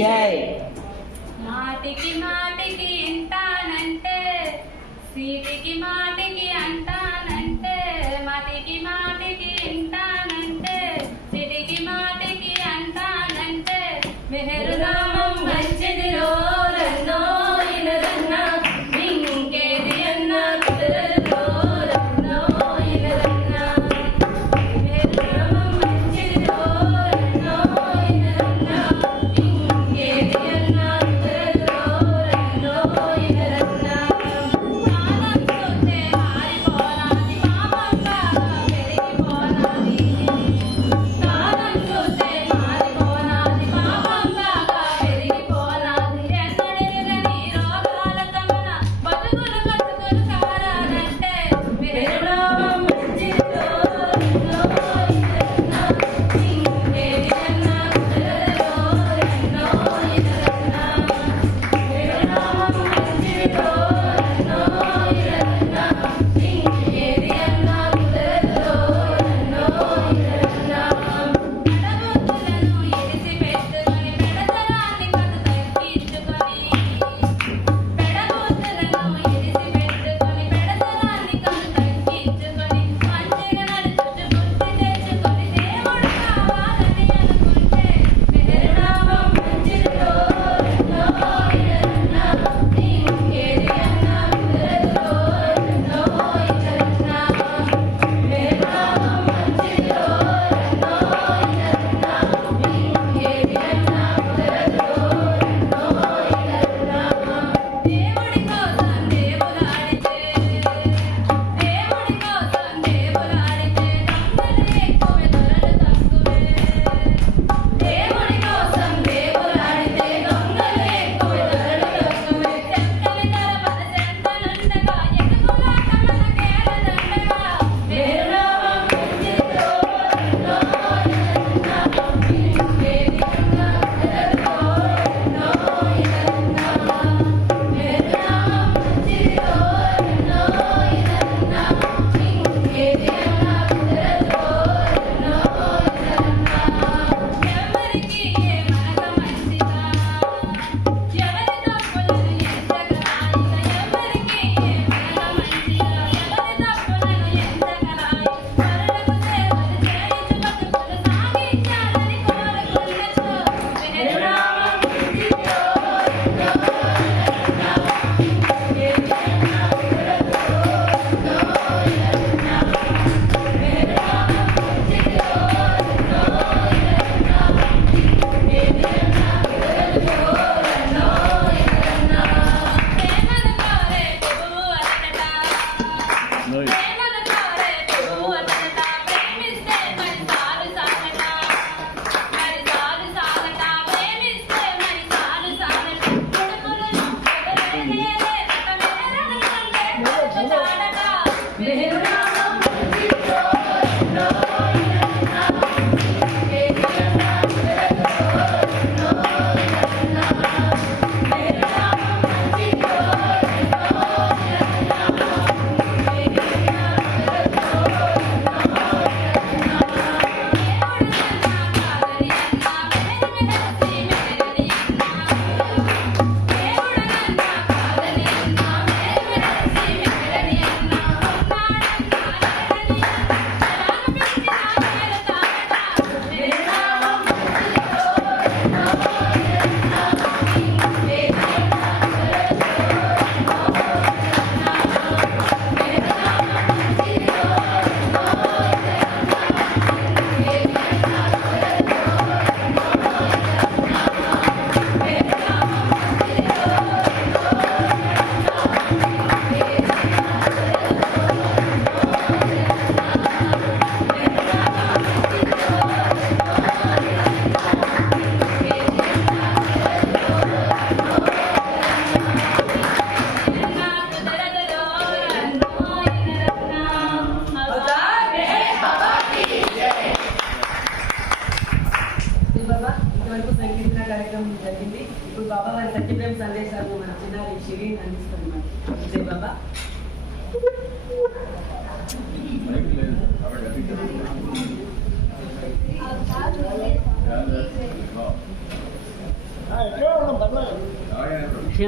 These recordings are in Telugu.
జై. మాటికి మాటికి ఇంటానంటే సీటికి మాటికి అంటానంటే మాటికి మాటికి ఇంటానంటే సిటికి మాటికి అంటానంటే మెహరు నామం మంచిది రన్నో ఇనదన్నా ఇంకేది అన్నా కుదరదో రన్నో ఇనదన్నా మెహరు నామం మంచిది రన్నో ఇనదన్నా ఇంకేది అన్నా కుదరదో బాబా ఇంతవరకు సంకీర్తన కార్యక్రమం జరిగింది. ఇప్పుడు బాబా వారి సత్యప్రేమ సందేశాలు మన చిన్నారి షిరీన్ అందిస్తుంది. మనకి జై బాబా.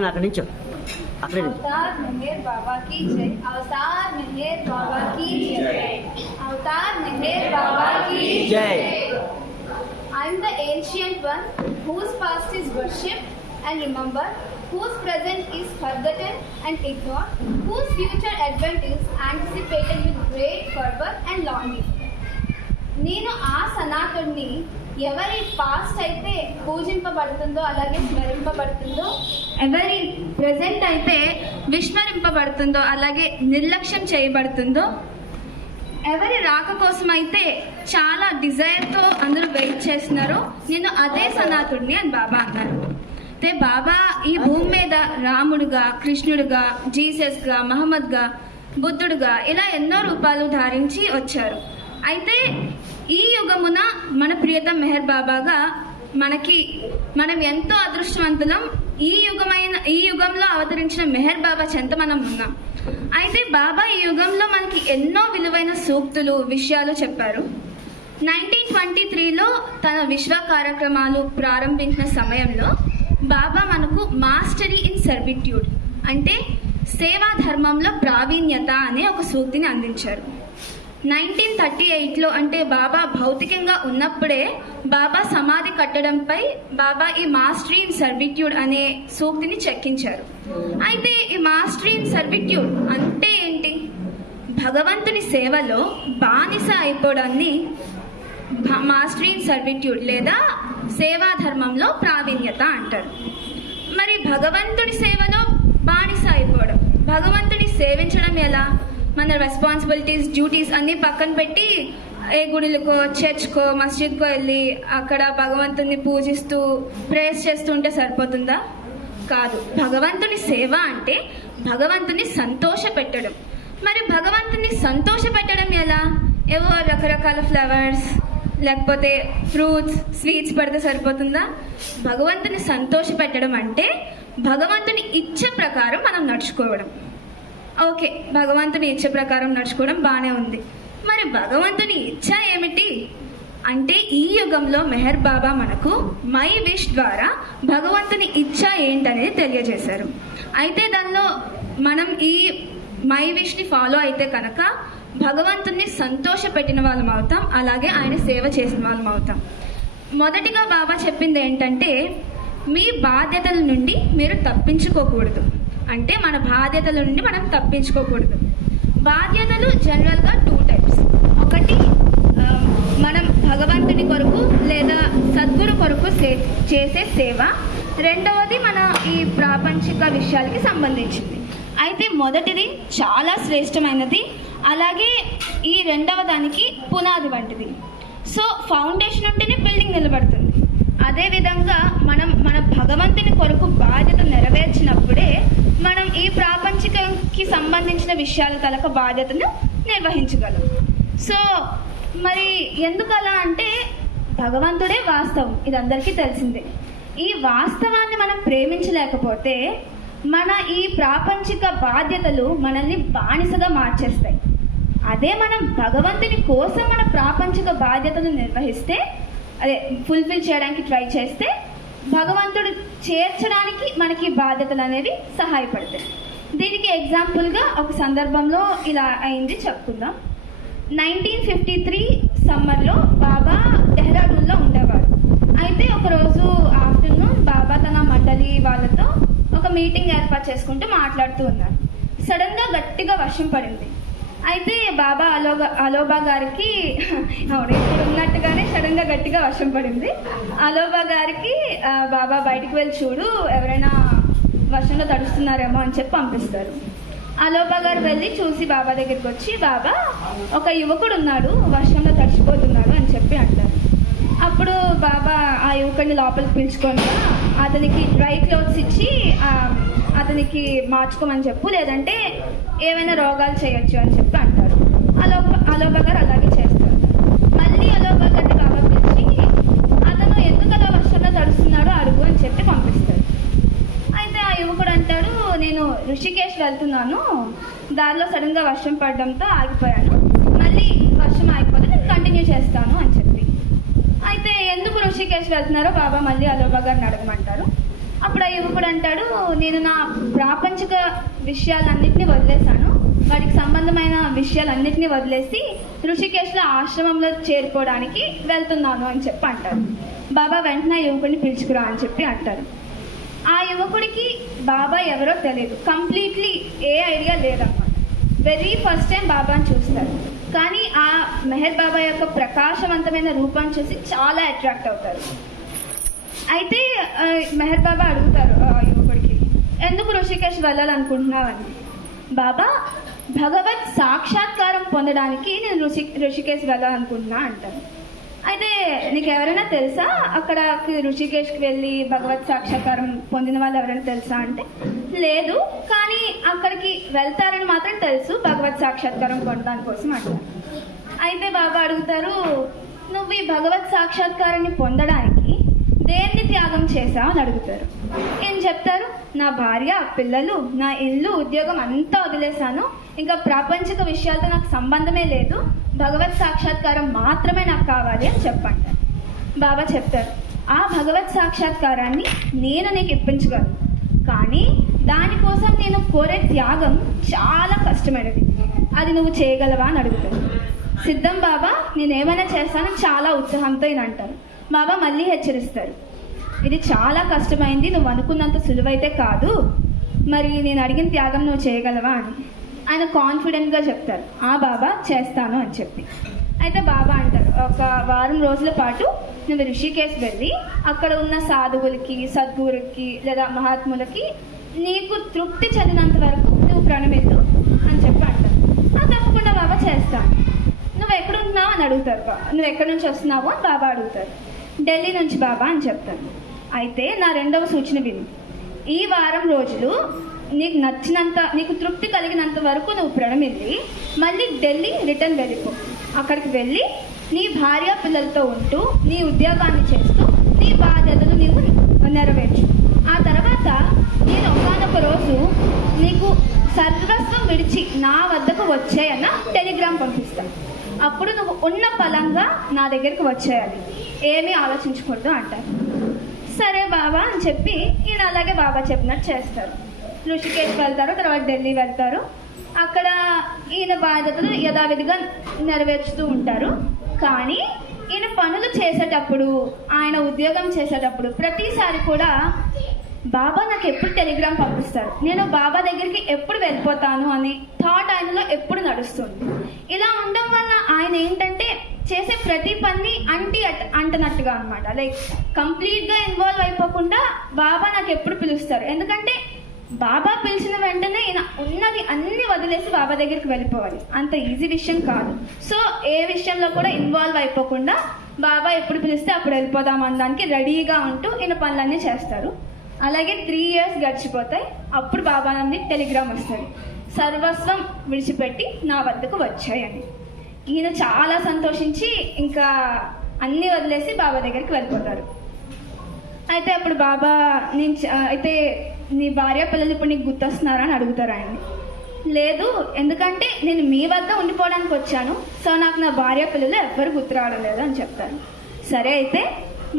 అక్కడి నుంచో అక్కడే अवतार मेहर बाबा की जय। अवतार मेहर बाबा की जय। अवतार मेहर बाबा की जय। I am the ancient one whose past is worshipped and remembered, whose present is forgotten and ignored, whose future advent is anticipated with great fervor and longing. నేను ఆ సనాతుడిని ఎవరి పాస్ట్ అయితే పూజింపబడుతుందో అలాగే స్మరింపబడుతుందో, ఎవరి ప్రెజెంట్ అయితే విస్మరింపబడుతుందో అలాగే నిర్లక్ష్యం చేయబడుతుందో, ఎవరి రాక కోసం అయితే చాలా డిజైర్తో అందరూ వెయిట్ చేస్తున్నారో నేను అదే సనాతుడిని అని బాబా అన్నారు. అయితే బాబా ఈ భూమి మీద రాముడుగా, కృష్ణుడుగా, జీసస్గా, మహమ్మద్గా, బుద్ధుడుగా ఇలా ఎన్నో రూపాలు ధారించి వచ్చారు. అయితే ఈ యుగమున మన ప్రియతమ మెహర్ బాబాగా మనం ఎంతో అదృష్టవంతులం. ఈ యుగంలో అవతరించిన మెహర్ బాబా చెంత మనం ఉన్నాం. అయితే బాబా ఈ యుగంలో మనకి ఎన్నో విలువైన సూక్తులు, విషయాలు చెప్పారు. 1923లో తన విశ్వ కార్యక్రమాలు ప్రారంభించిన సమయంలో బాబా మనకు మాస్టరీ ఇన్ సర్విట్యూడ్ అంటే సేవా ధర్మంలో ప్రావీణ్యత అనే ఒక సూక్తిని అందించారు. 1938లో అంటే బాబా భౌతికంగా ఉన్నప్పుడే బాబా సమాధి కట్టడంపై బాబా ఈ మాస్టరీ ఇన్ సర్విట్యూడ్ అనే సూక్తిని చెక్కించారు. అయితే ఈ మాస్టరీ ఇన్ సర్విట్యూడ్ అంటే ఏంటి? భగవంతుని సేవలో బానిస అయిపోవడాన్ని మాస్టరీ ఇన్ సర్విట్యూడ్ లేదా సేవా ధర్మంలో ప్రావీణ్యత అంటారు. మరి భగవంతుని సేవలో బానిస అయిపోవడం, భగవంతుని సేవించడం ఎలా? మన రెస్పాన్సిబిలిటీస్, డ్యూటీస్ అన్నీ పక్కన పెట్టి ఏ గుడిలకో, చర్చ్కో, మస్జిద్కో వెళ్ళి అక్కడ భగవంతుని పూజిస్తూ ప్రేయర్స్ చేస్తూ ఉంటే సరిపోతుందా? కాదు. భగవంతుని సేవ అంటే భగవంతుని సంతోష పెట్టడం. మరి భగవంతుని సంతోష పెట్టడం ఎలా? ఏవో రకరకాల ఫ్లవర్స్ లేకపోతే ఫ్రూట్స్, స్వీట్స్ పెడితే సరిపోతుందా? భగవంతుని సంతోష పెట్టడం అంటే భగవంతుని ఇచ్చ ప్రకారం మనం నడుచుకోవడం. ఓకే, భగవంతుని ఇచ్చ ప్రకారం నడుచుకోవడం బాగానే ఉంది. మరి భగవంతుని ఇచ్చ ఏమిటి అంటే ఈ యుగంలో మెహర్ బాబా మనకు మై విష్ ద్వారా భగవంతుని ఇచ్చ ఏంటనేది తెలియజేశారు. అయితే దానిలో మనం ఈ మై విష్ని ఫాలో అయితే కనుక భగవంతుని సంతోష పెట్టిన వాళ్ళం అవుతాం, అలాగే ఆయన సేవ చేసిన వాళ్ళం అవుతాం. మొదటిగా బాబా చెప్పింది ఏంటంటే మీ బాధ్యతల నుండి మీరు తప్పించుకోకూడదు. అంటే మన బాధ్యతల నుండి మనం తప్పించుకోకూడదు. బాధ్యతలు జనరల్గా 2 టైప్స్. ఒకటి మనం భగవంతుని కొరకు లేదా సద్గురు కొరకు చేసే సేవ. రెండవది మన ఈ ప్రాపంచిక విషయాలకి సంబంధించింది. అయితే మొదటిది చాలా శ్రేష్టమైనది, అలాగే ఈ రెండవ దానికి పునాది వంటిది. సో ఫౌండేషన్ ఉంటేనే బిల్డింగ్ నిలబడుతుంది. అదేవిధంగా మన భగవంతుని కొరకు బాధ్యత నెరవేర్చినప్పుడే మనం ఈ ప్రాపంచికకి సంబంధించిన విషయాల తలక బాధ్యతను నిర్వహించగలం. సో మరి ఎందుకు అలా అంటే భగవంతుడే వాస్తవం, ఇది అందరికీ తెలిసిందే. ఈ వాస్తవాన్ని మనం ప్రేమించలేకపోతే మన ఈ ప్రాపంచిక బాధ్యతలు మనల్ని బానిసగా మార్చేస్తాయి. అదే మనం భగవంతుని కోసం మన ప్రాపంచిక బాధ్యతలు నిర్వహిస్తే, అదే ఫుల్ఫిల్ చేయడానికి ట్రై చేస్తే భగవంతుడు చేర్చడానికి మనకి బాధ్యతలు అనేవి సహాయపడతాయి. దీనికి ఎగ్జాంపుల్గా ఒక సందర్భంలో ఇలా అయింది చెప్పుకుందాం. 1953 సమ్మర్లో బాబా డెహ్రాడూన్లో ఉండేవారు. అయితే ఒకరోజు ఆఫ్టర్నూన్ బాబా తన మండలి వాళ్ళతో ఒక మీటింగ్ ఏర్పాటు చేసుకుంటూ మాట్లాడుతూ ఉన్నారు. సడన్గా గట్టిగా వర్షం పడింది. అయితే బాబా అలోబా గారికి ఇప్పుడు ఉన్నట్టుగానే సడన్గా గట్టిగా వర్షం పడింది. అలోబా గారికి బాబా బయటికి వెళ్ళి చూడు, ఎవరైనా వర్షంలో తడుస్తున్నారేమో అని చెప్పి పంపిస్తారు. అలోబా గారు వెళ్ళి చూసి బాబా దగ్గరికి వచ్చి, బాబా ఒక యువకుడు ఉన్నాడు, వర్షంలో తడిచిపోతున్నాడు అని చెప్పి అంటారు. అప్పుడు బాబా ఆ యువకుడిని లోపలికి పిలుచుకొని అతనికి డ్రై క్లోత్స్ ఇచ్చి అతనికి మార్చుకోమని చెప్పు, లేదంటే ఏమైనా రోగాలు చేయొచ్చు అని చెప్పి అంటారు. అలోబా గారు అలాగే చేస్తారు. మళ్ళీ అలోబా గారిని బాబా పిలిచి, అతను ఎందుకు వెళ్తున్నాను, దారిలో సడన్గా వర్షం పడడంతో ఆగిపోయాను, మళ్ళీ వర్షం ఆగిపోతే నేను కంటిన్యూ చేస్తాను అని చెప్పి. అయితే ఎందుకు ఋషికేశ్ వెళ్తున్నారో బాబా మళ్ళీ అలోబా గారిని అడగమంటారు. అప్పుడు ఆ యువకుడు అంటాడు, నేను నా ప్రాపంచిక విషయాలన్నింటినీ వదిలేశాను, వాటికి సంబంధమైన విషయాలన్నింటినీ వదిలేసి ఋషికేశ్లో ఆశ్రమంలో చేరుకోవడానికి వెళ్తున్నాను అని చెప్పి అంటారు. బాబా వెంటనే యువకుడిని పిలుచుకురా అని చెప్పి అంటారు. ఆ యువకుడికి బాబా ఎవరో తెలియదు, కంప్లీట్లీ ఏ ఐడియా లేదన్నమాట. వెరీ ఫస్ట్ టైం బాబాని చూస్తారు, కానీ ఆ మెహర్ బాబా యొక్క ప్రకాశవంతమైన రూపాన్ని చూసి చాలా అట్రాక్ట్ అవుతారు. అయితే మెహర్ బాబా అడుగుతారు ఆ యువకుడికి, ఎందుకు ఋషికేశ్ వెళ్ళాలనుకుంటున్నావని. బాబా, భగవత్ సాక్షాత్కారం పొందడానికి నేను ఋషికేశ్ వెళ్ళాలనుకుంటున్నా అంటారు. అయితే నీకు ఎవరైనా తెలుసా అక్కడ ఋషికేశ్కి వెళ్ళి భగవత్ సాక్షాత్కారం పొందిన వాళ్ళు ఎవరైనా తెలుసా అంటే, లేదు, కానీ అక్కడికి వెళ్తారని మాత్రం తెలుసు భగవత్ సాక్షాత్కారం పొందడానికి కోసం అంటారు. అయితే బాబా అడుగుతారు, నువ్వు ఈ భగవత్ సాక్షాత్కారాన్ని పొందడానికి దేన్ని త్యాగం చేశావు అని అడుగుతారు. ఏం చెప్తారు, నా భార్య, పిల్లలు, నా ఇల్లు, ఉద్యోగం అంతా వదిలేశాను, ఇంకా ప్రాపంచిక విషయాలతో నాకు సంబంధమే లేదు, భగవత్ సాక్షాత్కారం మాత్రమే నాకు కావాలి అని చెప్పంటారు. బాబా చెప్తారు, ఆ భగవత్ సాక్షాత్కారాన్ని నేను నీకు ఇప్పించగలను, కానీ దానికోసం నేను కోరే త్యాగం చాలా కష్టమైనది, అది నువ్వు చేయగలవా అని అడుగుతారు. సిద్ధం బాబా, నేనేమైనా చేస్తాను చాలా ఉత్సాహంతో ఇది అంటారు. బాబా మళ్ళీ హెచ్చరిస్తారు, ఇది చాలా కష్టమైంది, నువ్వు అనుకున్నంత సులువైతే కాదు, మరి నేను అడిగిన త్యాగం నువ్వు చేయగలవా అని. ఆయన కాన్ఫిడెంట్గా చెప్తారు, ఆ బాబా చేస్తాను అని చెప్పి. అయితే బాబా అంటారు, ఒక వారం రోజుల పాటు నువ్వు ఋషికేశ్ వెళ్ళి అక్కడ ఉన్న సాధువులకి, సద్గురుకి లేదా మహాత్ములకి నీకు తృప్తి చెందినంత వరకు నువ్వు ప్రణమిద్దు అని చెప్పి అంటారు. తప్పకుండా బాబా చేస్తాను. నువ్వు ఎక్కడున్నావు అని అడుగుతారు. నువ్వు ఎక్కడి నుంచి వస్తున్నావు అని బాబా అడుగుతారు. ఢిల్లీ నుంచి బాబా అని చెప్తాను. అయితే నా రెండవ సూచన విను, ఈ వారం రోజులు నీకు నచ్చినంత, నీకు తృప్తి కలిగినంత వరకు నువ్వు ప్రణమిల్లి మళ్ళీ ఢిల్లీ రిటర్న్ వెళ్ళిపో. అక్కడికి వెళ్ళి నీ భార్య పిల్లలతో ఉంటూ నీ ఉద్యోగాన్ని చేస్తూ నీ బాధ్యతలు నీవు నెరవేర్చు. ఆ తర్వాత నేను ఒకానొక రోజు నీకు సర్వస్వం విడిచి నా వద్దకు వచ్చేయన్న టెలిగ్రామ్ పంపిస్తాను. అప్పుడు నువ్వు ఉన్న పలంగా నా దగ్గరికి వచ్చేయాలి, ఏమీ ఆలోచించకూడదు అంటారు. సరే బాబా అని చెప్పి ఈయన అలాగే బాబా చెప్పినట్టు చేస్తారు. ఋషికేశ్ వెళ్తారు, తర్వాత ఢిల్లీ వెళ్తారు. అక్కడ ఈయన బాధ్యతలు యథావిధిగా నెరవేర్చుతూ ఉంటారు. కానీ ఈయన పనులు చేసేటప్పుడు, ఆయన ఉద్యోగం చేసేటప్పుడు ప్రతిసారి కూడా బాబా నాకు ఎప్పుడు టెలిగ్రామ్ పంపిస్తారు, నేను బాబా దగ్గరికి ఎప్పుడు వెళ్ళిపోతాను అని థాట్ ఆయనలో ఎప్పుడు నడుస్తుంది. ఇలా ఉండడం వల్ల ఆయన ఏంటంటే చేసే ప్రతి పని అంటనట్టుగా అనమాట, లైక్ కంప్లీట్గా ఇన్వాల్వ్ అయిపోకుండా బాబా నాకు ఎప్పుడు పిలుస్తారు. ఎందుకంటే బాబా పిలిచిన వెంటనే ఈయన ఉన్నది అన్ని వదిలేసి బాబా దగ్గరికి వెళ్ళిపోవాలి, అంత ఈజీ విషయం కాదు. సో ఏ విషయంలో కూడా ఇన్వాల్వ్ అయిపోకుండా బాబా ఎప్పుడు పిలిస్తే అప్పుడు వెళ్ళిపోదాం అనడానికి రెడీగా ఉంటూ ఈయన పనులన్నీ చేస్తారు. అలాగే 3 years గడిచిపోతాయి. అప్పుడు బాబా నుండి టెలిగ్రామ్ వస్తుంది, సర్వస్వం విడిచిపెట్టి నా వద్దకు వచ్చాయని. ఈయన చాలా సంతోషించి ఇంకా అన్నీ వదిలేసి బాబా దగ్గరికి వెళ్ళిపోతారు. అయితే అప్పుడు బాబా, నేను అయితే నీ భార్య పిల్లలు ఇప్పుడు నీకు గుర్తొస్తున్నారా అని అడుగుతారు ఆయన్ని. లేదు, ఎందుకంటే నేను మీ వద్ద ఉండిపోవడానికి వచ్చాను, సో నాకు నా భార్య పిల్లలు ఎవ్వరు గుర్తు రావడం లేదు అని చెప్తారు. సరే, అయితే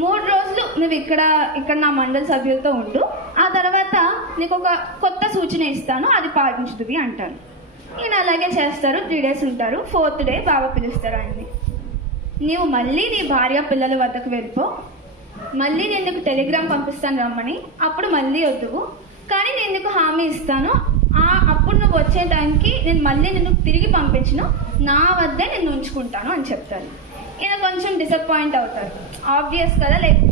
3 రోజులు నువ్వు ఇక్కడ నా మండలి సభ్యులతో ఉండు, ఆ తర్వాత నీకు ఒక కొత్త సూచన ఇస్తాను, అది పాటించుతుంది అంటారు. ఈయన అలాగే చేస్తారు. 3 days ఉంటారు. 4th day బాబా పిలుస్తారు ఆయన్ని. నీవు మళ్ళీ నీ భార్య పిల్లల వద్దకు వెళ్ళిపో, మళ్ళీ నేను నీకు టెలిగ్రామ్ పంపిస్తాను రమ్మని, అప్పుడు మళ్ళీ వద్దువు, కానీ నేను నీకు హామీ ఇస్తాను, అప్పుడు నువ్వు వచ్చే టైంకి నేను మళ్ళీ నిన్ను తిరిగి పంపించను, నా వద్దే నేను ఉంచుకుంటాను అని చెప్తాను. ఈయన కొంచెం డిసప్పాయింట్ అవుతారు, ఆబ్వియస్ కదా, లైక్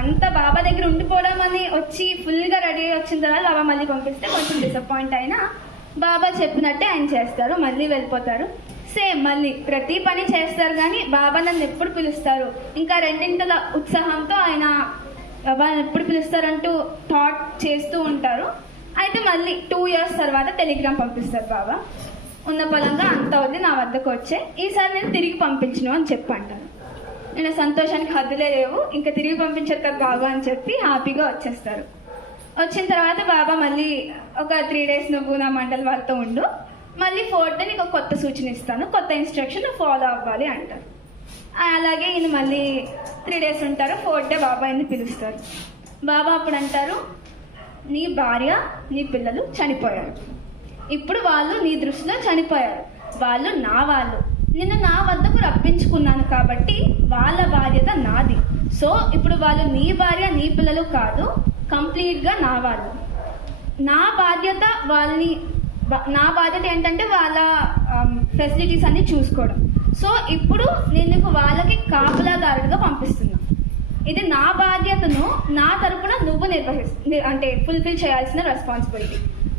అంత బాబా దగ్గర ఉండిపోవడం అని వచ్చి ఫుల్గా రెడీ అయ్యి వచ్చిన తర్వాత బాబా మళ్ళీ పంపిస్తే కొంచెం డిసప్పాయింట్ అయినా బాబా చెప్పినట్టే ఆయన చేస్తారు, మళ్ళీ వెళ్ళిపోతారు. సేమ్ మళ్ళీ ప్రతి పని చేస్తారు, కానీ బాబా నన్ను ఎప్పుడు పిలుస్తారు, ఇంకా రెండింతల ఉత్సాహంతో ఆయన బాబా ఎప్పుడు పిలుస్తారంటూ థాట్ చేస్తూ ఉంటారు. అయితే మళ్ళీ 2 years తర్వాత టెలిగ్రామ్ పంపిస్తారు బాబా, ఉన్న పొలంగా అంత వద్దు నా వద్దకు వచ్చే, ఈసారి నేను తిరిగి పంపించను అని చెప్పి అంటారు. నేను సంతోషానికి హద్దులే లేవు, ఇంకా తిరిగి పంపించారు కదా బాబా అని చెప్పి హ్యాపీగా వచ్చేస్తారు. వచ్చిన తర్వాత బాబా మళ్ళీ ఒక 3 days నువ్వు నా మండలి వాళ్ళతో ఉండు, మళ్ళీ 4th డే నీకు ఒక కొత్త సూచన ఇస్తాను, కొత్త ఇన్స్ట్రక్షన్ ఫాలో అవ్వాలి అంటారు. అలాగే ఈయన మళ్ళీ 3 days ఉంటారు. 4th డే బాబా ఆయన్ని పిలుస్తారు. బాబా అప్పుడు అంటారు, నీ భార్య నీ పిల్లలు చనిపోయారు, ఇప్పుడు వాళ్ళు నీ దృష్టిలో చనిపోయారు, వాళ్ళు నా వాళ్ళు, నిన్ను నా వద్దకు రప్పించుకున్నాను కాబట్టి వాళ్ళ బాధ్యత నాది. సో ఇప్పుడు వాళ్ళు నీ భార్య నీ పిల్లలు కాదు, కంప్లీట్గా నా వాళ్ళు. నా బాధ్యత ఏంటంటే వాళ్ళ ఫెసిలిటీస్ అన్ని చూసుకోవడం. సో ఇప్పుడు నేను నీకు వాళ్ళకి కాపలాదారుడిగా పంపిస్తున్నా. ఇది నా బాధ్యతను నా తరపున నువ్వు అంటే ఫుల్ఫిల్ చేయాల్సిన రెస్పాన్సిబిలిటీ.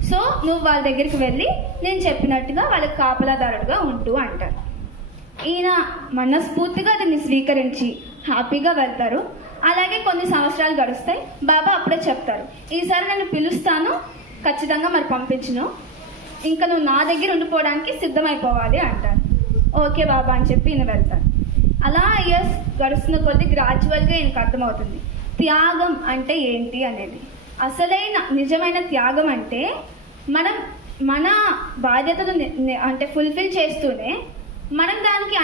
సో నువ్వు వాళ్ళ దగ్గరికి వెళ్ళి నేను చెప్పినట్టుగా వాళ్ళకి కాపలాదారుడిగా ఉంటూ అంటారు. ఈయన మనస్ఫూర్తిగా దీన్ని స్వీకరించి హ్యాపీగా వెళ్తారు. అలాగే కొన్ని సంవత్సరాలు గడుస్తాయి. బాబా అప్పుడే చెప్తారు, ఈసారి నన్ను పిలుస్తాను, ఖచ్చితంగా మరి పంపించును, ఇంకా నువ్వు నా దగ్గర ఉండిపోవడానికి సిద్ధమైపోవాలి అంటారు. ఓకే బాబా అని చెప్పి ఈయన వెళ్తారు. అలా ఇయర్స్ గడుస్తున్న కొద్దీ గ్రాడ్యువల్గా ఈయనకు అర్థమవుతుంది త్యాగం అంటే ఏంటి అనేది. అసలైన నిజమైన త్యాగం అంటే మనం మన బాధ్యతను అంటే ఫుల్ఫిల్ చేస్తూనే మనం దానికి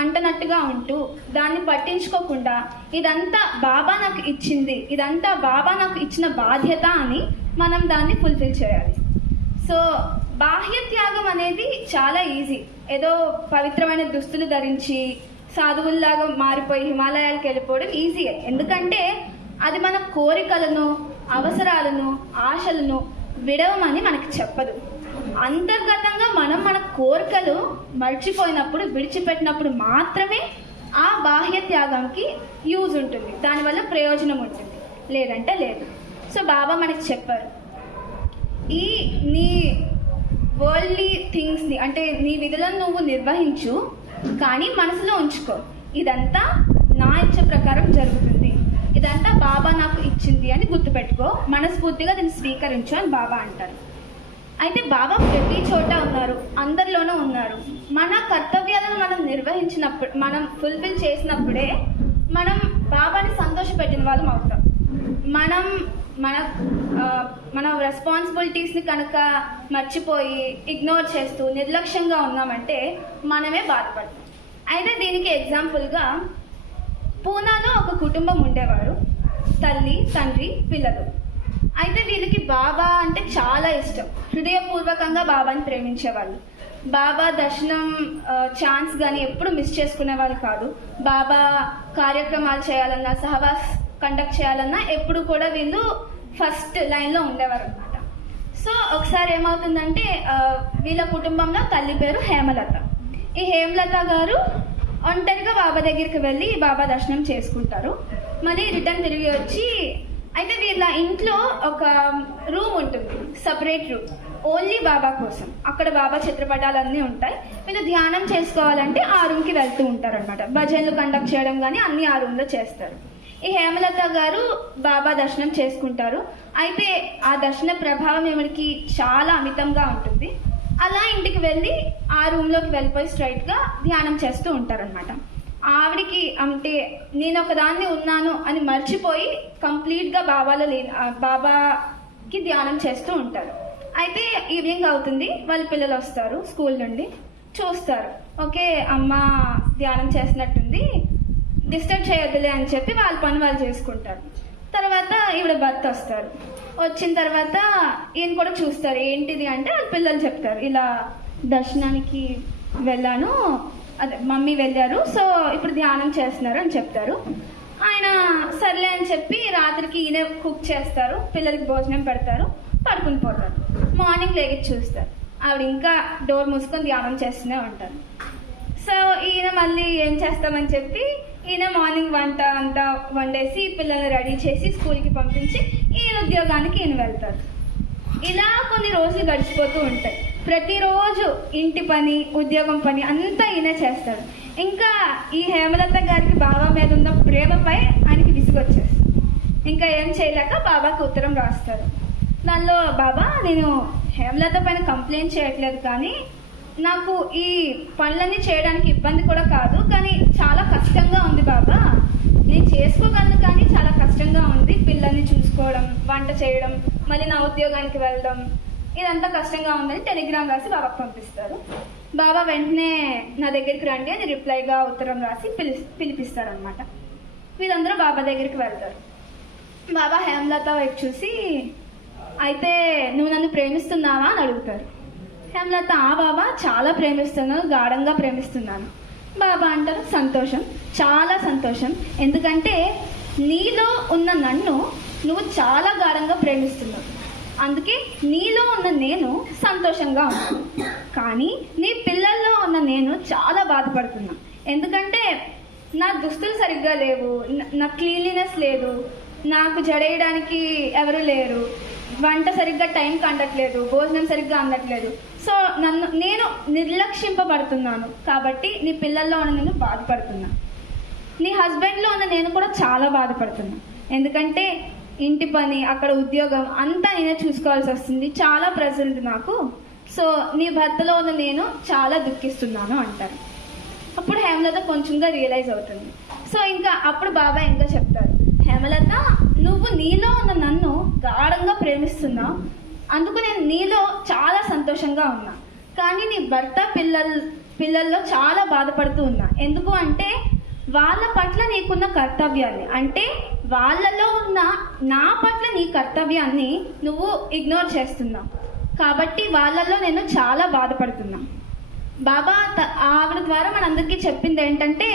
అంటనట్టుగా ఉంటూ దాన్ని పట్టించుకోకుండా ఇదంతా బాబా నాకు ఇచ్చింది, ఇదంతా బాబా నాకు ఇచ్చిన బాధ్యత అని మనం దాన్ని ఫుల్ఫిల్ చేయాలి. సో బాహ్య త్యాగం అనేది చాలా ఈజీ. ఏదో పవిత్రమైన దుస్తులు ధరించి సాధువుల్లాగా మారిపోయి హిమాలయాలకు వెళ్ళిపోవడం ఈజీయే. ఎందుకంటే అది మన కోరికలను, అవసరాలను, ఆశలను విడవమని మనకి చెప్పదు. అంతర్గతంగా మనం మన కోరికలు మర్చిపోయినప్పుడు, విడిచిపెట్టినప్పుడు మాత్రమే ఆ బాహ్య త్యాగంకి యూజ్ ఉంటుంది, దానివల్ల ప్రయోజనం ఉంటుంది, లేదంటే లేదు. సో బాబా మనకి చెప్పారు, ఈ నీ వరల్డ్లీ థింగ్స్ని అంటే నీ విధులను నువ్వు నిర్వహించు, కానీ మనసులో ఉంచుకో, ఇదంతా నా ఇచ్చ ప్రకారం జరుగుతుంది, ఇదంతా బాబా నాకు ఇచ్చింది అని గుర్తుపెట్టుకో, మనస్ఫూర్తిగా దీన్ని స్వీకరించు అని బాబా అంటారు. అయితే బాబా ప్రతి చోట ఉన్నారు, అందరిలోనూ ఉన్నారు. మన కర్తవ్యాలను మనం నిర్వహించినప్పుడు, మనం ఫుల్ఫిల్ చేసినప్పుడే మనం బాబాని సంతోషపెట్టిన వాళ్ళం అవుతాం. మన రెస్పాన్సిబిలిటీస్ని కనుక మర్చిపోయి ఇగ్నోర్ చేస్తూ నిర్లక్ష్యంగా ఉన్నామంటే మనమే బాధపడతాం. అయితే దీనికి ఎగ్జాంపుల్గా పూనాలో ఒక కుటుంబం ఉండేవారు, తల్లి, తండ్రి, పిల్లలు. అయితే వీళ్ళకి బాబా అంటే చాలా ఇష్టం, హృదయపూర్వకంగా బాబాని ప్రేమించేవాళ్ళు. బాబా దర్శనం ఛాన్స్ కానీ ఎప్పుడు మిస్ చేసుకునే వాళ్ళు కాదు. బాబా కార్యక్రమాలు చేయాలన్నా, సహవాస్ కండక్ట్ చేయాలన్నా ఎప్పుడు కూడా వీళ్ళు ఫస్ట్ లైన్లో ఉండేవారు అనమాట. సో ఒకసారి ఏమవుతుందంటే వీళ్ళ కుటుంబంలో తల్లి పేరు హేమలత. ఈ హేమలత గారు ఒంటరిగా బాబా దగ్గరికి వెళ్ళి బాబా దర్శనం చేసుకుంటారు. మళ్ళీ రిటర్న్ తిరిగి వచ్చి, అయితే వీళ్ళ ఇంట్లో ఒక రూమ్ ఉంటుంది, సపరేట్ రూమ్, ఓన్లీ బాబా కోసం. అక్కడ బాబా చిత్రపటాలన్నీ ఉంటాయి. వీళ్ళు ధ్యానం చేసుకోవాలంటే ఆ రూమ్కి వెళ్తూ ఉంటారు అనమాట. భజనలు కండక్ట్ చేయడం కానీ అన్నీ ఆ రూమ్లో చేస్తారు. ఈ హేమలత గారు బాబా దర్శనం చేసుకుంటారు. అయితే ఆ దర్శన ప్రభావం ఏమిటికి చాలా అమితంగా ఉంటుంది. అలా ఇంటికి వెళ్ళి ఆ రూమ్లోకి వెళ్ళిపోయి స్ట్రైట్గా ధ్యానం చేస్తూ ఉంటారనమాట. ఆవిడికి అంటే నేను ఒకదాన్ని ఉన్నాను అని మర్చిపోయి కంప్లీట్గా బాబాకి ధ్యానం చేస్తూ ఉంటారు. అయితే ఈవినింగ్ అవుతుంది, వాళ్ళ పిల్లలు వస్తారు స్కూల్ నుండి, చూస్తారు, ఓకే అమ్మ ధ్యానం చేసినట్టుంది, డిస్టర్బ్ చేయొద్దులే అని చెప్పి వాళ్ళ పని వాళ్ళు చేసుకుంటారు. తర్వాత ఈవిడ భర్త వస్తారు. వచ్చిన తర్వాత ఈయన కూడా చూస్తారు, ఏంటిది అంటే వాళ్ళ పిల్లలు చెప్తారు, ఇలా దర్శనానికి వెళ్ళాను, అదే మమ్మీ వెళ్ళారు, సో ఇప్పుడు ధ్యానం చేస్తున్నారు అని చెప్తారు. ఆయన సర్లే అని చెప్పి రాత్రికి ఈయన కుక్ చేస్తారు, పిల్లలకి భోజనం పెడతారు, పడుకుని పోతారు. మార్నింగ్ లేచి చూస్తారు, ఆవిడ ఇంకా డోర్ మూసుకొని ధ్యానం చేస్తూనే ఉంటారు. సో ఈయన మళ్ళీ ఏం చేస్తామని చెప్పి ఈయన మార్నింగ్ వంట అంతా వండేసి పిల్లల్ని రెడీ చేసి స్కూల్కి పంపించి ఈయన ఉద్యోగానికి ఈయన వెళ్తారు. ఇలా కొన్ని రోజులు గడిచిపోతూ ఉంటాయి. ప్రతిరోజు ఇంటి పని, ఉద్యోగం పని అంతా ఈయన చేస్తాడు. ఇంకా ఈ హేమలత గారికి బాబా మీద ఉన్న ప్రేమపై ఆయనకి విసుగొచ్చేస్తుంది. ఇంకా ఏం చేయలేక బాబాకి ఉత్తరం రాస్తారు. దానిలో, బాబా నేను హేమలత పైన కంప్లైంట్ చేయట్లేదు, కానీ నాకు ఈ పనులన్నీ చేయడానికి ఇబ్బంది కూడా కాదు, కానీ చాలా కష్టంగా ఉంది బాబా, నేను చేసుకోగలను కానీ చాలా కష్టంగా ఉంది, ఏంటి పిల్లల్ని చూసుకోవడం, వంట చేయడం, మళ్ళీ నా ఉద్యోగానికి వెళ్ళడం ఇదంతా కష్టంగా ఉందని టెలిగ్రామ్ రాసి బాబాకు పంపిస్తారు. బాబా వెంటనే నా దగ్గరికి రండి అని రిప్లైగా ఉత్తరం రాసి పిలిపిస్తారనమాట. వీళ్ళందరూ బాబా దగ్గరికి వెళ్తారు. బాబా హేమలత వైపు చూసి, అయితే నువ్వు నన్ను ప్రేమిస్తున్నావా అని అడుగుతారు. హేమలత, బాబా చాలా ప్రేమిస్తున్నాను, గాఢంగా ప్రేమిస్తున్నాను. బాబా అంటారు, సంతోషం, చాలా సంతోషం, ఎందుకంటే నీలో ఉన్న నన్ను నువ్వు చాలా గాఢంగా ప్రేమిస్తున్నావు, అందుకే నీలో ఉన్న నేను సంతోషంగా ఉన్నాను. కానీ నీ పిల్లల్లో ఉన్న నేను చాలా బాధపడుతున్నా, ఎందుకంటే నా దుస్తులు సరిగ్గా లేవు, నా క్లీన్లీనెస్ లేదు, నాకు జడేయడానికి ఎవరు లేరు, వంట సరిగ్గా టైంకి అందట్లేదు, భోజనం సరిగ్గా అందట్లేదు. సో నేను నిర్లక్ష్యింపబడుతున్నాను, కాబట్టి నీ పిల్లల్లో ఉన్న నేను బాధపడుతున్నా. నీ హస్బెండ్లో ఉన్న నేను కూడా చాలా బాధపడుతున్నా, ఎందుకంటే ఇంటి పని, అక్కడ ఉద్యోగం అంతా నేనే చూసుకోవాల్సి వస్తుంది, చాలా ప్రెజర్ ఉంది నాకు. సో నీ భర్తలో ఉన్న నేను చాలా దుఃఖిస్తున్నాను అంటారు. అప్పుడు హేమలత కొంచెంగా రియలైజ్ అవుతుంది. సో ఇంకా అప్పుడు బాబా ఇంకా చెప్తారు, హేమలత, నువ్వు నీలో ఉన్న నన్ను గాఢంగా ప్రేమిస్తున్నావు, అందుకు నేను నీలో చాలా సంతోషంగా ఉన్నా. కానీ నీ భర్త పిల్లల్లో చాలా బాధపడుతూ ఉన్నా, ఎందుకు అంటే వాళ్ళ పట్ల నీకున్న కర్తవ్యాన్ని, అంటే వాళ్ళలో ఉన్న నా పట్ల నీ కర్తవ్యాన్ని నువ్వు ఇగ్నోర్ చేస్తున్నావు, కాబట్టి వాళ్ళల్లో నేను చాలా బాధపడుతున్నా. బాబా ఆవిడ ద్వారా మనందరికీ చెప్పింది ఏంటంటే,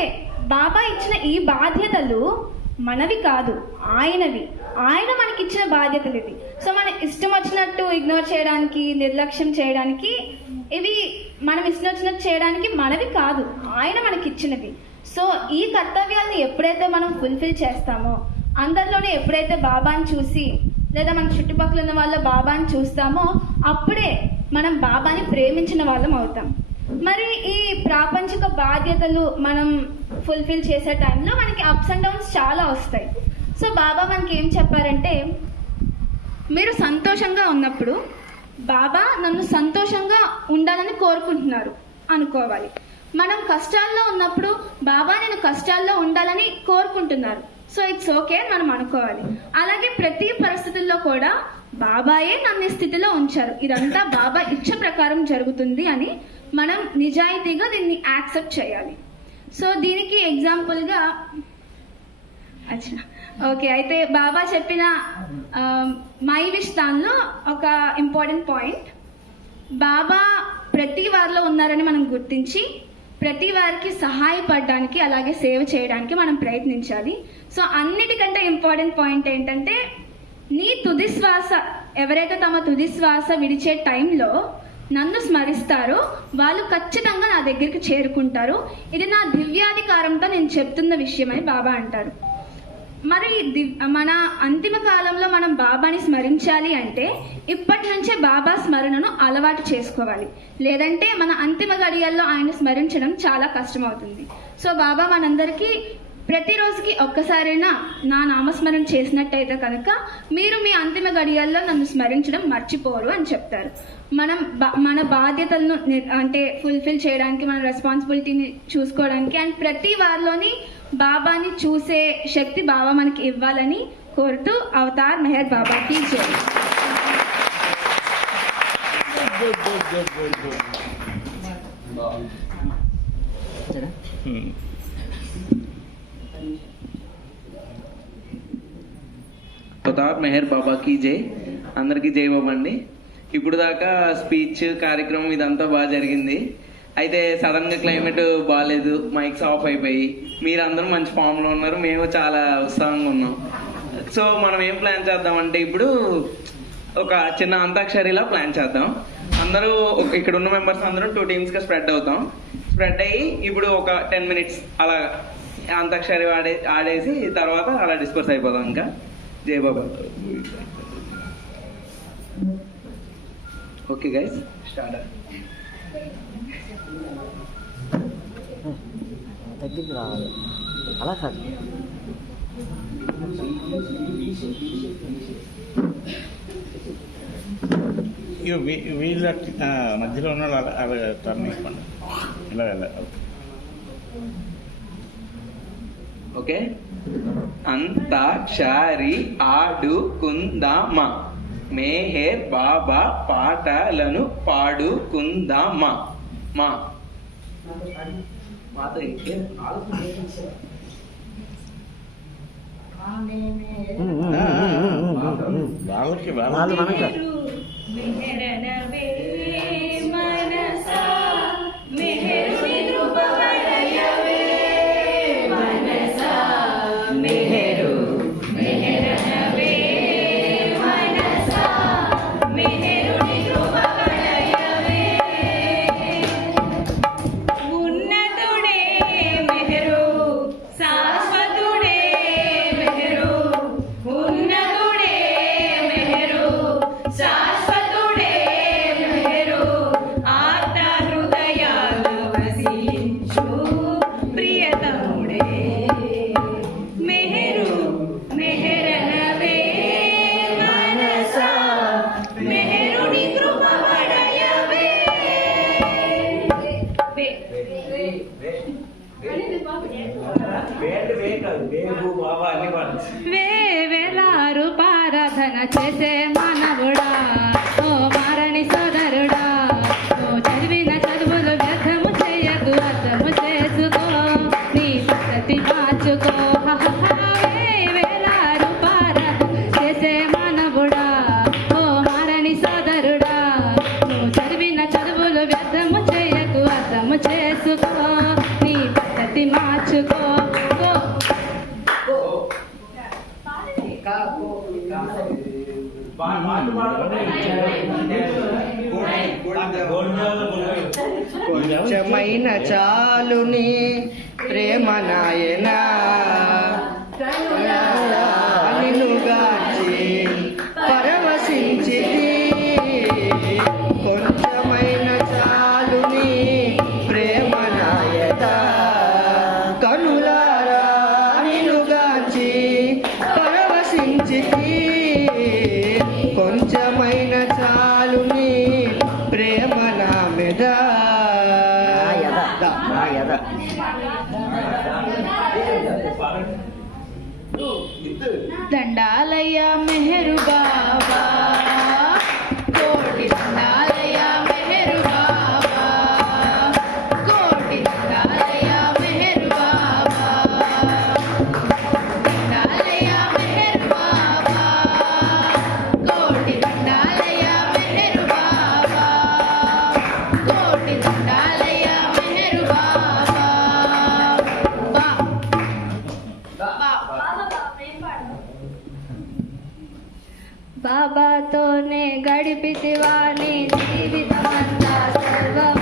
బాబా ఇచ్చిన ఈ బాధ్యతలు మనవి కాదు, ఆయనవి. ఆయన మనకిచ్చిన బాధ్యతలు ఇవి. సో మన ఇష్టం వచ్చినట్టు ఇగ్నోర్ చేయడానికి, నిర్లక్ష్యం చేయడానికి, ఇవి మనం ఇష్టం వచ్చినట్టు చేయడానికి మనవి కాదు, ఆయన మనకిచ్చినవి. సో ఈ కర్తవ్యాలను ఎప్పుడైతే మనం ఫుల్ఫిల్ చేస్తామో, అందరిలోనే ఎప్పుడైతే బాబాని చూసి, లేదా మన చుట్టుపక్కల ఉన్న వాళ్ళ బాబాని చూస్తామో, అప్పుడే మనం బాబాని ప్రేమించిన వాళ్ళం అవుతాం. మరి ఈ ప్రాపంచిక బాధ్యతలు మనం ఫుల్ఫిల్ చేసే టైంలో మనకి అప్స్ అండ్ డౌన్స్ చాలా వస్తాయి. సో బాబా మనకి ఏం చెప్పారంటే, మీరు సంతోషంగా ఉన్నప్పుడు బాబా నన్ను సంతోషంగా ఉండాలని కోరుకుంటున్నారు అనుకోవాలి. మనం కష్టాల్లో ఉన్నప్పుడు బాబా నేను కష్టాల్లో ఉండాలని కోరుకుంటున్నారు, సో ఇట్స్ ఓకే అని మనం అనుకోవాలి. అలాగే ప్రతి పరిస్థితుల్లో కూడా బాబాయే నన్ను ఈ స్థితిలో ఉంచారు, ఇదంతా బాబా ఇచ్చ ప్రకారం జరుగుతుంది అని మనం నిజాయితీగా దీన్ని యాక్సెప్ట్ చేయాలి. సో దీనికి ఎగ్జాంపుల్గా ఓకే, అయితే బాబా చెప్పిన మై విష్ దానిలో ఒక ఇంపార్టెంట్ పాయింట్, బాబా ప్రతి వారిలో ఉన్నారని మనం గుర్తించి ప్రతి వారికి సహాయపడడానికి, అలాగే సేవ చేయడానికి మనం ప్రయత్నించాలి. సో అన్నిటికంటే ఇంపార్టెంట్ పాయింట్ ఏంటంటే, నీ తుది శ్వాస, ఎవరైతే తమ తుది శ్వాస విడిచే టైంలో నన్ను స్మరిస్తారో వాళ్ళు ఖచ్చితంగా నా దగ్గరికి చేరుకుంటారు, ఇది నా దివ్యాధికారంతో నేను చెప్తున్న విషయం అని బాబా అంటారు. మరి మన అంతిమ కాలంలో మనం బాబాని స్మరించాలి అంటే ఇప్పటి నుంచే బాబా స్మరణను అలవాటు చేసుకోవాలి, లేదంటే మన అంతిమ గడియల్లో ఆయన స్మరించడం చాలా కష్టమవుతుంది. సో బాబా మనందరికీ ప్రతిరోజుకి ఒక్కసారైనా నా నామస్మరణ చేసినట్టయితే కనుక మీరు మీ అంతిమ గడియల్లో నన్ను స్మరించడం మర్చిపోరు అని చెప్తారు. మన బాధ్యతలను అంటే ఫుల్ఫిల్ చేయడానికి, మన రెస్పాన్సిబిలిటీని చూసుకోవడానికి, అండ్ ప్రతి వారిలోని బాబాని చూసే శక్తి బాబా మనకి ఇవ్వాలని కోరుతూ అవతార్ మెహర్ బాబాకి జై. అవతార్ మెహర్ బాబాకి జై. అందరికీ జై బాబా అండి. ఇప్పుడు దాకా స్పీచ్ కార్యక్రమం ఇదంతా బాగా జరిగింది. అయితే సడన్ గా క్లైమేట్ బాగాలేదు, మైక్స్ ఆఫ్ అయిపోయి మీరందరూ మంచి ఫామ్ లో ఉన్నారు, మేము చాలా ఉత్సాహంగా ఉన్నాం. సో మనం ఏం ప్లాన్ చేద్దామంటే, ఇప్పుడు ఒక చిన్న అంతాక్షరిలా ప్లాన్ చేద్దాం. అందరూ ఇక్కడ ఉన్న మెంబర్స్ అందరూ 2 teams గా స్ప్రెడ్ అవుతాం. స్ప్రెడ్ అయ్యి ఇప్పుడు ఒక 10 minutes అలా అంతాక్షరి ఆడేసి తర్వాత అలా డిస్కోర్స్ అయిపోదాం. ఇంకా జై బాబా. Okay guys, start. దగ్గరికి రావాలి, అలా కాదు. వీళ్ళ మధ్యలో ఉన్న అలా టర్న్ ఇవ్వండి, ఇలా ఓకే. అంతాక్షరి ఆడుకుందామా మెహర్ బాబా పాటలను పాడుకుందామా మా మాతో ఇంకేం వాళ్ళకి వాళ్ళు మనకు మెహరనవే మనసా మెహరుని కృపవలయవే మనసా మెహరు మెహరనవే మనసా మెహరుని కృపవలయవే ఉన్నతుడే మెహరు శాశ్వతుడే మెహరు ఉన్నతుడే మెహరు శాశ్వతుడే మెహరు ఆర్త హృదయాలు వసించు ప్రియతముడే మెహరు మెహరనవే మనసా మెహరుని కృపవలయవే వేలారు పారాధన చేసే మానవుడా ఓ మారని సోదరుడా ఓ చదివిన చదువులు వ్యర్థము చేయకు అర్థము చేసుకో నీ పద్ధతి మార్చుకో వేలారు పారాధన చేసే మానవుడా ఓ మారని సోదరుడా ఓ చదివిన చదువులు వ్యర్థము చేయకు అర్థము చేసుకో నీ పద్ధతి మార్చుకో కొంచెమైన చాలుని ప్రేమ నాయనా నిన్నుగాచి పరవశించి కొంచెమైన చాలుని ప్రేమ నాయనా కనులారా నిన్నుగాచి పరవశించి కొంచెమైన చాలుని ప్రేమ నా మీద దండాలయ మెహరు బాబా కోటి దండాలయ మెహరు బాబా కోటి దండాలయ మెహరు బాబా దండాలయ మెహరు బాబా కోటి దండాలయ మెహరు బాబా కోటి దండాలయ మెహరు బాబా బాబాతోనే గడిపితివా నీ జీవితమంతా సర్వం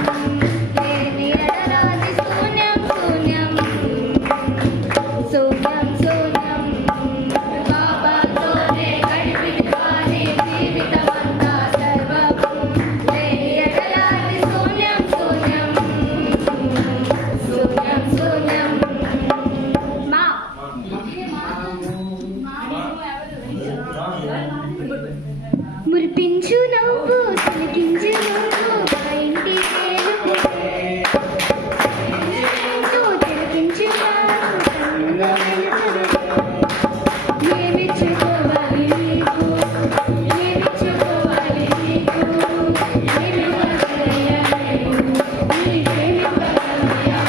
లేని ఎడరాని శూన్యం శూన్యం శూన్యం శూన్యం బాబాతోనే గడిపితివా నీ జీవితమంతా సర్వం లేని ఎడరాని శూన్యం శూన్యం శూన్యం శూన్యం మా మురిపించు నవ్వు తిలకించు నవ్వు మా ఇంటి తిలకించు ఏమిచ్చుకోవాలి నీకు ఏమిచ్చుకోవాలి నీకు ఏమి వదలయ్యా నీకేమి వదలయ్యా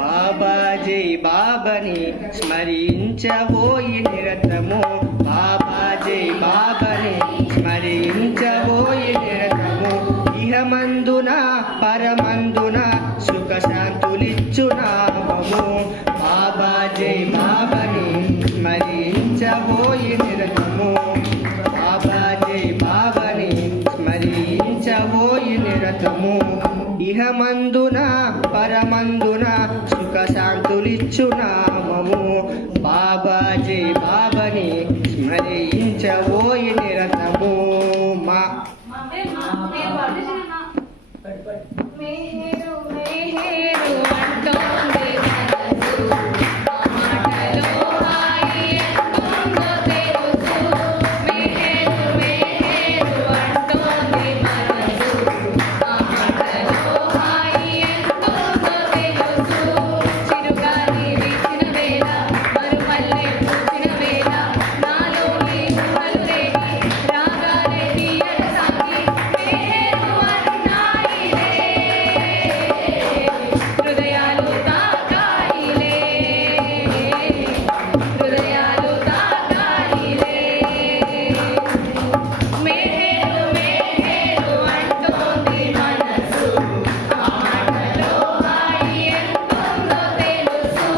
బాబాజీ బాబాని స్మరించబోయి నిరతము బాబాజీ బాబాని స్మరించబోయి నిరతము ఇహమందున పరమందున సుఖశాంతులిచ్చు నామము బాబా జై బాబాని స్మరించబోయి నిరతము బాబా జై బాబాని స్మరించబోయి నిరతము ఇహమందున పరమందున సుఖశాంతులిచ్చు నామము బాబా జై బాబాని స్మరించబోయి నిరతము మా మేహేరు మేహేరు అంటోంది మనసు మాటలో హాయి ఎంతుందో తెలుసు మేహేరు మేహేరు అంటోంది మనసు మాటలో హాయి ఎంతుందో తెలుసు చిరుగాలి వీచిన వేళ మరుమల్లె పూచిన వేళ నాలోని ఊహలు రేగి రాగాలే తీయగ సాగి మేహేరు అన్నాయిలే హృదయాలు తాకాయిలే హృదయాలు తాకాయిలే మేహేరు మేహేరు అంటోంది మనసు ఆ మాటలో హాయి ఎంతుందో తెలుసు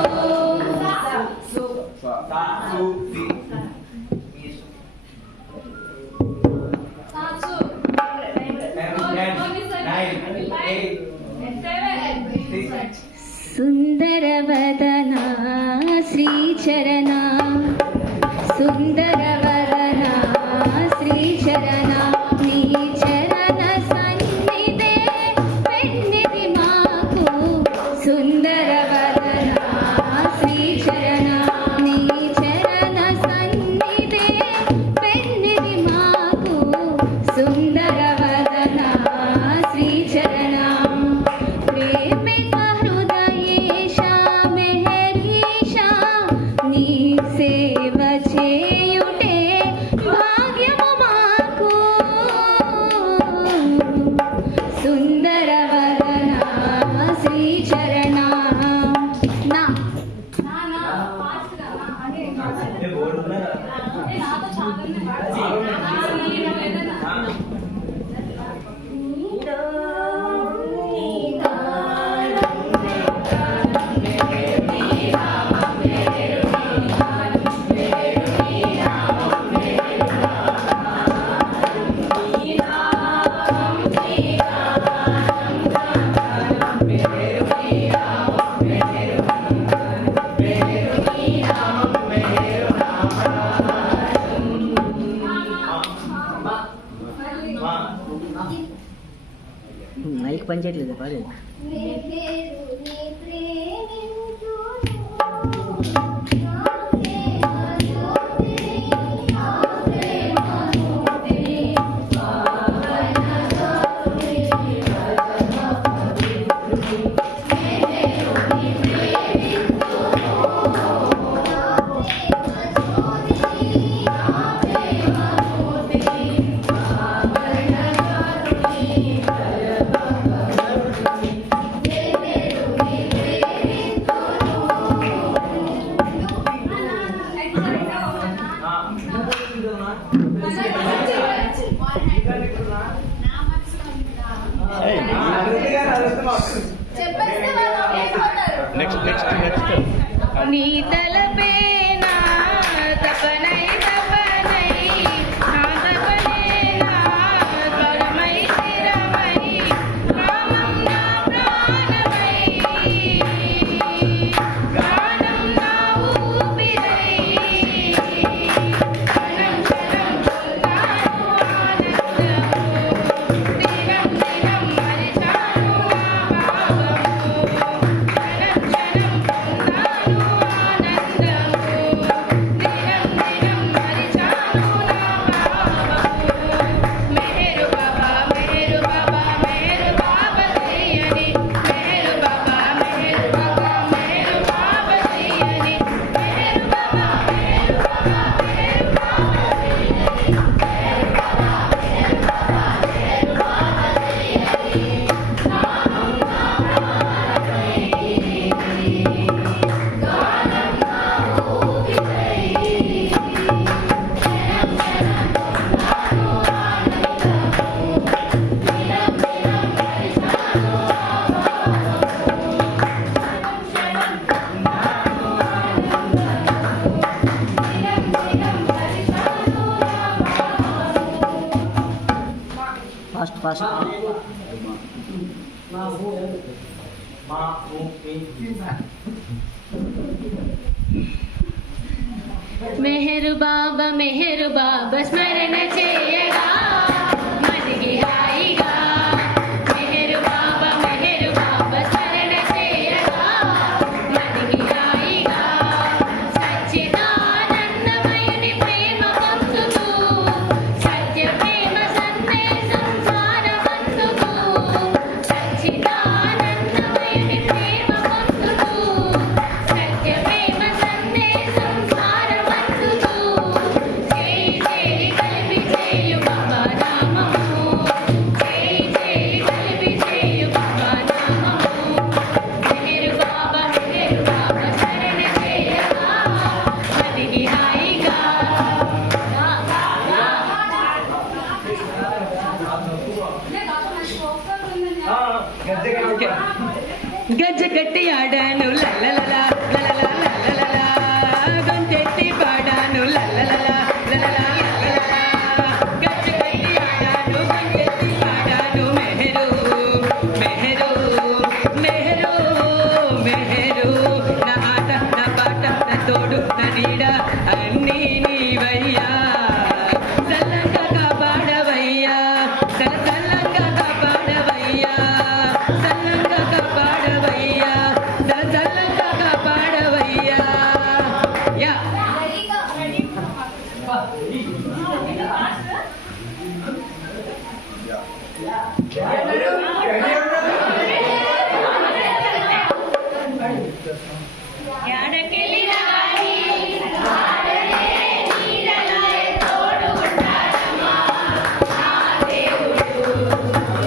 సుందరవదనా శ్రీచరణా సుందరవదనా శ్రీచరణా నీ చరణ సన్నిధే పెన్నిది మాకు సుందరవదనా శ్రీచరణా నీ చరణ సన్నిధే పెన్నిది మాకు సుందరవదనా శ్రీచరణా ప్రేమిక హృదయేశా మెహరీషా నీ సేవ చేయుటే భాగ్యము మాకు సుందరవదనా శ్రీచరణా నా మైక్ పనిచేయట్లేదు పాడు మేహేరు నీ ప్రేమించును చెప్పేస్తే వాళ్ళు ఒకేసారి నెక్స్ట్ నీ తలపే నా తపనై తపనై నా తపనే నా త్వరమై స్థిరమై ప్రాణం నా ప్రాణమై ప్రాణం నా ఊపిరై క్షణం క్షణం పొందాను ఆనందము దినం దినం మరిచాను ఆ భావము క్షణం క్షణం పొందాను ఆనందము భాష మెహరు బాబా స్మరణ చేయగా మనకి హాయిగా మెహరు బాబా స్మరణ చేయగా మనకి హాయిగా సచ్చిదానందమయుని ప్రేమ పంచుతూ సత్య ప్రేమ సందేశం సారవంతుతూ సచ్చిదానందమయుని ప్రేమ పంచుతూ సత్య ప్రేమ సందేశం సారవంతుతూ చేయి చేయి కలిపి చేయు బాబా నామము చేయి చేయి కలిపి చేయు బాబా నామము మెహరు బాబా శరణ చేయగా మనకి హాయిగా గజ్జ కట్టి ఆడాను లల్లలలా లలలా లలలా గంటెత్తి పాడాను లల్లలలా లలలా లలలా గజ్జ కట్టి ఆడాను గంటెత్తి పాడాను మెహరు మెహరు మెహరు మెహరు నా ఆట నా పాట నా తోడు నా నీడ అన్నీ నీవయ్యా చల్లంగా కాపాడవయ్యా చల్లంగా కాపాడవయ్యా చల్లంగా కాపాడవయ్యా చల్లంగా కాపాడవయ్యా యా యాడకెళ్ళినా గాని ఆడలే నీడలే తోడు ఉంటాడమ్మా నా దేవుడు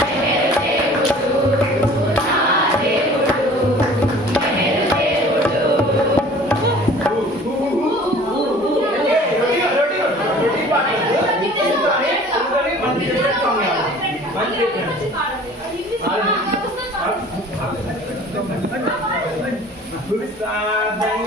మెహరు దేవుడు నా దేవుడు మెహరు దేవుడు గుడిసాదని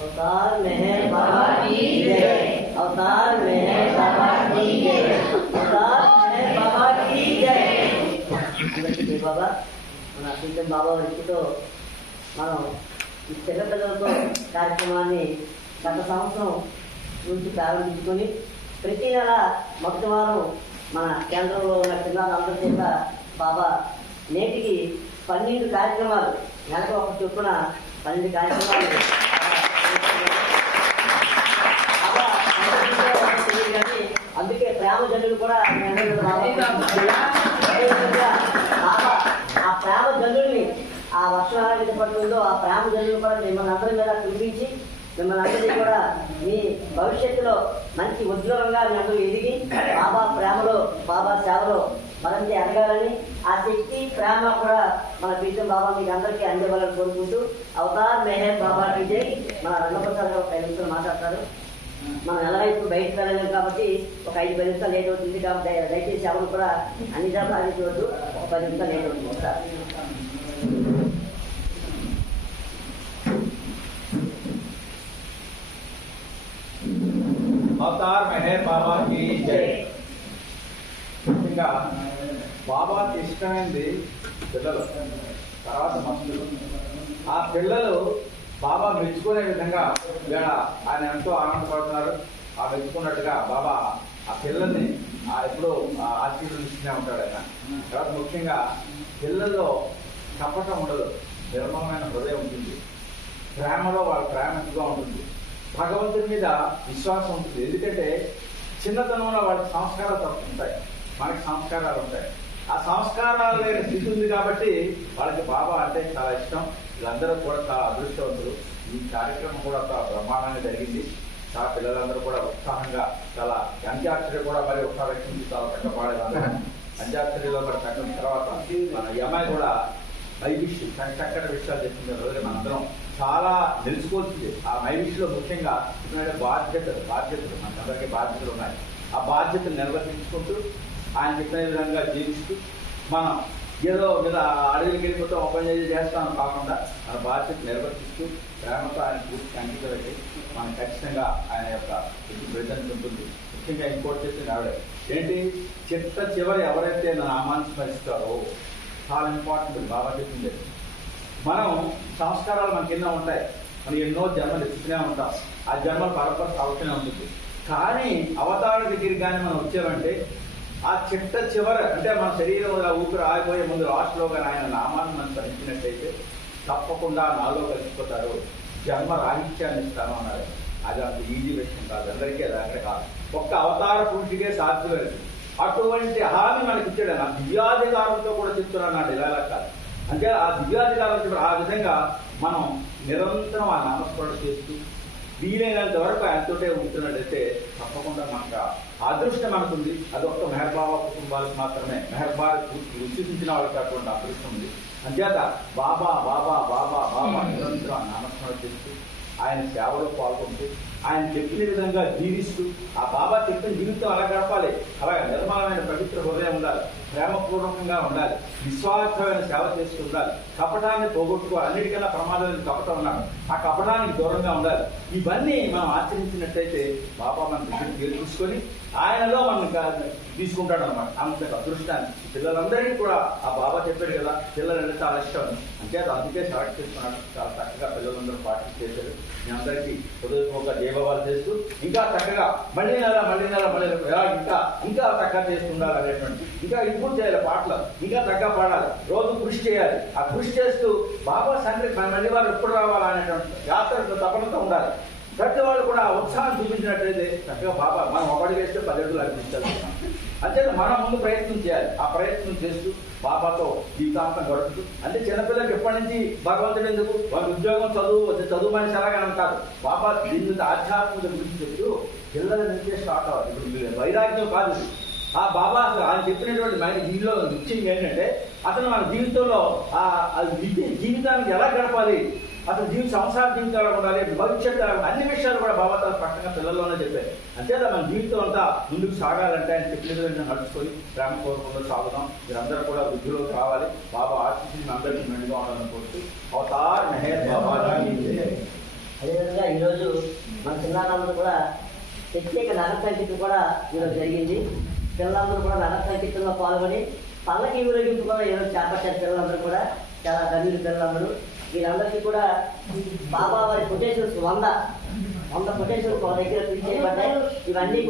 अवतार मेहर बाबा की जय। अवतार मेहर बाबा की जय। अवतार मेहर बाबा की जय। బాబా మన అసలు బాబా వ్యక్తితో మనం ఈ చిన్నపిల్లలతో కార్యక్రమాన్ని గత సంవత్సరం నుంచి ప్రారంభించుకొని ప్రతి నెల మొదటి వారం మన కేంద్రంలో ఉన్న పిల్లలందరి చేత బాబా నేటికి 12 కార్యక్రమాలు, నెలకు ఒక చొప్పున 12 కార్యక్రమాలు అందుకే ప్రేమ జల్లులు కూడా ఆ ప్రేమ జల్లుల్ని ఆ వర్షం ఎలా పడుతుందో ఆ ప్రేమ జల్లులు కూడా మిమ్మల్ని అందరి మీద కురిపించి మిమ్మల్ని అందరినీ కూడా మీ భవిష్యత్తులో మంచి ఉజ్వలంగా మీ అందరూ ఎదిగి బాబా ప్రేమలో బాబా సేవలో మరంతే ఎదగాలని ఆ శక్తి ప్రేమ కూడా మన పీఠం బాబా మీకు అందరికీ అందేవాలని కోరుకుంటూ అవతార్ మెహర్ బాబాకి జై. మన రంగప్రసాద్ గారు 5 నిమిషాలు మాట్లాడతారు. మనం ఎలా ఇప్పుడు బయటకు వెళ్ళలేము కాబట్టి ఒక 5-10 నిమిషాలు లేట్ అవుతుంది కాబట్టి దయచేసి ఎవరు కూడా అన్ని జాబులు ఆడించవద్దు. ఒక 10 నిమిషాలు లేట్ అవుతుంది ఒకసారి. అవతార్ మెహర్ బాబా की జై. ఇంకా బాబాకి ఇష్టమైంది పిల్లలు, తర్వాత మనుషులు. ఆ పిల్లలు బాబా మెచ్చుకునే విధంగా ఇలా ఆయన ఎంతో ఆనందపడుతున్నారు. ఆ మెచ్చుకున్నట్టుగా బాబా ఆ పిల్లల్ని ఎప్పుడూ ఆశీర్వదిస్తూనే ఉంటాడు ఆయన. తర్వాత ముఖ్యంగా పిల్లల్లో కపటం ఉండదు, నిర్మలమైన హృదయం ఉంటుంది, ప్రేమలో వాళ్ళ ప్రేమ ఎక్కువగా ఉంటుంది, భగవంతుని మీద విశ్వాసం ఉంటుంది. ఎందుకంటే చిన్నతనంలో వాళ్ళకి సంస్కారాలు తప్పుతుంటాయి, మనకి సంస్కారాలు ఉంటాయి. ఆ సంస్కారాలు లేని స్థితి ఉంది కాబట్టి వాళ్ళకి బాబా అంటే చాలా ఇష్టం. వీళ్ళందరూ కూడా చాలా అదృష్టవంతులు. ఈ కార్యక్రమం కూడా చాలా బ్రహ్మాండంగా జరిగింది. చాలా పిల్లలందరూ కూడా ఉత్సాహంగా, చాలా అంత్యాక్షరి కూడా మరి ఉత్సాహించి చాలా చక్కగా పాడేదాన్ని. అంత్యాక్షరిలో మరి చక్కని తర్వాత మన ఈ అమ్మాయి కూడా మైవిష్ చక్కటి విషయాలు చెప్పింది. రోజు మనందరం చాలా నిలుచుకోవచ్చు. ఆ మైవిష్లో ముఖ్యంగా బాధ్యతలు మనకందరికీ బాధ్యతలు ఉన్నాయి. ఆ బాధ్యతలు నిర్వర్తించుకుంటూ ఆయన చెప్పిన విధంగా జీవిస్తూ మనం ఏదో మీద అడవికి వెళ్ళిపోతే ఓపెన్ చేస్తాను కాకుండా మన బాధ్యత నిర్వర్తిస్తూ ప్రేమతో ఆయన పూర్తి అంకితం పెట్టి మనం ఖచ్చితంగా ఆయన యొక్క ప్రజెంట్ ఉంటుంది. ముఖ్యంగా ఇంకోటి చెప్పింది ఆవిడ ఏంటి, చివరి ఎవరైతే నామాన్ని స్మరిస్తారో చాలా ఇంపార్టెంట్. బాబా చెప్పింది మనం సంస్కారాలు మనకి ఎన్నో ఉంటాయి, మనం ఎన్నో జన్మలు ఎత్తుకునే ఉంటాం, ఆ జన్మల పరపర సాగుతూనే ఉంటుంది. కానీ అవతార దగ్గరికి కానీ మనం వచ్చామంటే ఆ చివర అంటే మన శరీరం ఊపిరి ఆగిపోయే ముందు లాస్ట్లో కానీ ఆయన నామాన్ని మనం స్మరించినట్టయితే తప్పకుండా నాలో కలిసిపోతారు, జన్మ రాహిత్యాన్ని ఇస్తాను అన్నారు. అది అంత ఈజీ విషయం కాదు, అందరికీ అది అక్కడ కాదు, ఒక్క అవతార పురుషుడికే సాధ్యమైనది. అటువంటి హామీ మనకి ఇచ్చాడు. ఆ దివ్యాధికారంతో కూడా చెప్తున్నాను నాడు ఇలా కాదు. అంటే ఆ దివ్యాధికారం ఆ విధంగా మనం నిరంతరం ఆ నామస్మరణ చేస్తూ వీలైనంత వరకు ఆయనతోటే ఉంటున్నట్టయితే తప్పకుండా మనకు అదృష్టం మనకుంది. అది ఒక్క మెహర్ బాబా కుటుంబాలకు మాత్రమే, మెహర్ బాబా విశ్వసించిన వాళ్ళకి అటువంటి అదృష్టం ఉంది. అంచేత బాబా బాబా బాబా బాబా నిరంతరం నామస్మరణ చేస్తూ ఆయన సేవలో పాల్గొంటూ ఆయన చెప్పిన విధంగా జీవిస్తూ ఆ బాబా చెప్పిన జీవితం అలా గడపాలి. అలాగే నిర్మలమైన పవిత్ర హృదయం ఉండాలి, ప్రేమపూర్వకంగా ఉండాలి, నిస్వార్థమైన సేవ చేస్తూ ఉండాలి, కపటాన్ని పోగొట్టుకో. అన్నిటికన్నా ప్రమాదమైన కపటం ఉన్నాడు, ఆ కపటానికి దూరంగా ఉండాలి. ఇవన్నీ మనం ఆచరించినట్టయితే బాబా మన దగ్గర తీసుకొని ఆయనలో మనం తీసుకుంటాడు అనమాట. అంత అదృష్టాన్ని పిల్లలందరికీ కూడా ఆ బాబా చెప్పాడు కదా, పిల్లలంటే చాలా ఇష్టం అంటే అందుకే సెలెక్ట్ చేసుకున్నాడు. చాలా చక్కగా పిల్లలందరూ పార్టిసిపేట్ చేశారు. మీ అందరికీ హృదయపూర్వక జయభావాలు చేస్తూ ఇంకా చక్కగా మళ్ళీ నెల ఎలా ఇంకా చక్కగా చేస్తుండాలి అనేటువంటి, ఇంకా ఇంప్రూవ్ చేయాలి, పాటలు ఇంకా చక్కగా పాడాలి, రోజు కృషి చేయాలి. ఆ కృషి చేస్తూ బాబా సంగతి మళ్ళీ వారు ఎప్పుడు రావాలనేటువంటి యాత్ర తపనతో ఉండాలి. ప్రతి వాళ్ళు కూడా ఉత్సాహం చూపించినట్లయితే చక్కగా బాబా మనం ఒకటి వేస్తే 10 అడుగులు అనిపిస్తారు. అంతే మనం ముందు ప్రయత్నం చేయాలి. ఆ ప్రయత్నం చేస్తూ బాబాతో జీవితాంతం గడుపుతూ, అంటే చిన్నపిల్లలకి ఎప్పటి నుంచి భగవంతుడు ఎందుకు, వాళ్ళ ఉద్యోగం చదువు మనిషి అలాగని కాదు. బాబా దీని ఆధ్యాత్మిక గురించి చెప్తూ పిల్లల నుంచే స్టార్ట్ అవ్వాలి. ఇప్పుడు వైరాగ్యం కాదు, ఆ బాబా ఆయన చెప్పినటువంటి దీనిలో నిశ్చయం ఏంటంటే అతను మన జీవితంలో జీవితానికి ఎలా గడపాలి, అతను సంసార జీవితం ఎలా ఉండాలి, భవిష్యత్తు అన్ని విషయాలు కూడా బాబా తన పక్కన పిల్లల్లోనే చెప్పారు. అంతేదా మన జీవితం అంతా ముందుకు సాగాలంటే ఆయన చెప్పిన నడుచుకొని ప్రేమ కోరుకుంటూ సాగుదాం. మీరందరూ కూడా వృద్ధిలో కావాలి. బాబా ఆశించి అందరికీ మెండుగా ఉండాలని కోరుతూ అవతార్ మెహర్ బాబా. అదేవిధంగా ఈరోజు మన చిన్నారందరూ కూడా ప్రత్యేక నగర సంగీతం కూడా ఈరోజు జరిగింది. పిల్లలందరూ కూడా నగర సంగీతంలో పాల్గొని పల్లకి ఊరేగింపు కూడా ఈరోజు చేపట్టారు. పిల్లలందరూ కూడా చాలా గమీలు పిల్లలందరూ. వీళ్ళందరికీ కూడా బాబా వారి కొటేషన్స్ 100 కొటేషన్స్ ఒక దగ్గర ప్రింట్ చేయబడ్డాయి. ఇవన్నీ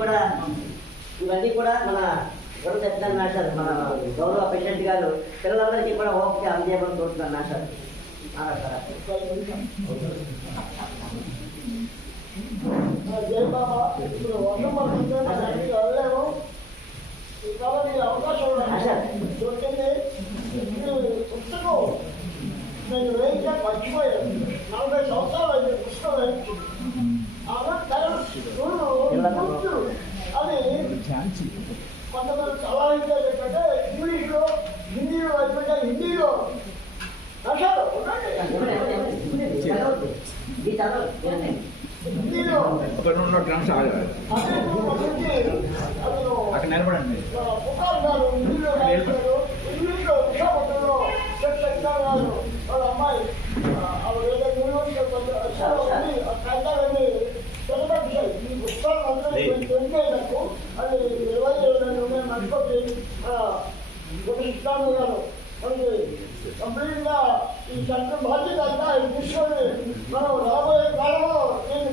కూడా మన గౌరవ సత్యనారాయణ మాస్టర్, మన గౌరవ ప్రెసిడెంట్ గారు పిల్లలందరికీ కూడా ఓపిక అందజేయమని కోరుతున్నారు. మాస్టర్ జై బాబా. ఇప్పుడు వర్షం పడుతుంది, వెళ్ళలేము. కాబట్టి అవకాశం దొరికింది. పుస్తకం నేను వేయించా మర్చిపోయాను. 40 సంవత్సరాలు అయితే పుస్తకం వేయించుకుంది. అది కొంతమంది సలహా ఏంటంటే ఇంగ్లీష్లో, హిందీలో అయిపోయినా హిందీలో రాశారు. అక్కడ నిలబడండి. ఇంగ్లీష్లో విశాఖపట్నంలో వాళ్ళ అమ్మాయి యూనివర్సిటీ ఈ పుస్తకాలు అందరూ తెలిపేందుకు అది 22 మర్చిపోతే ఇస్తాను గారు మనకి కంప్లీట్గా ఈ చట్ట బాధ్యత అంతా తీసుకొని మనం రాబోయే కాలంలో నేను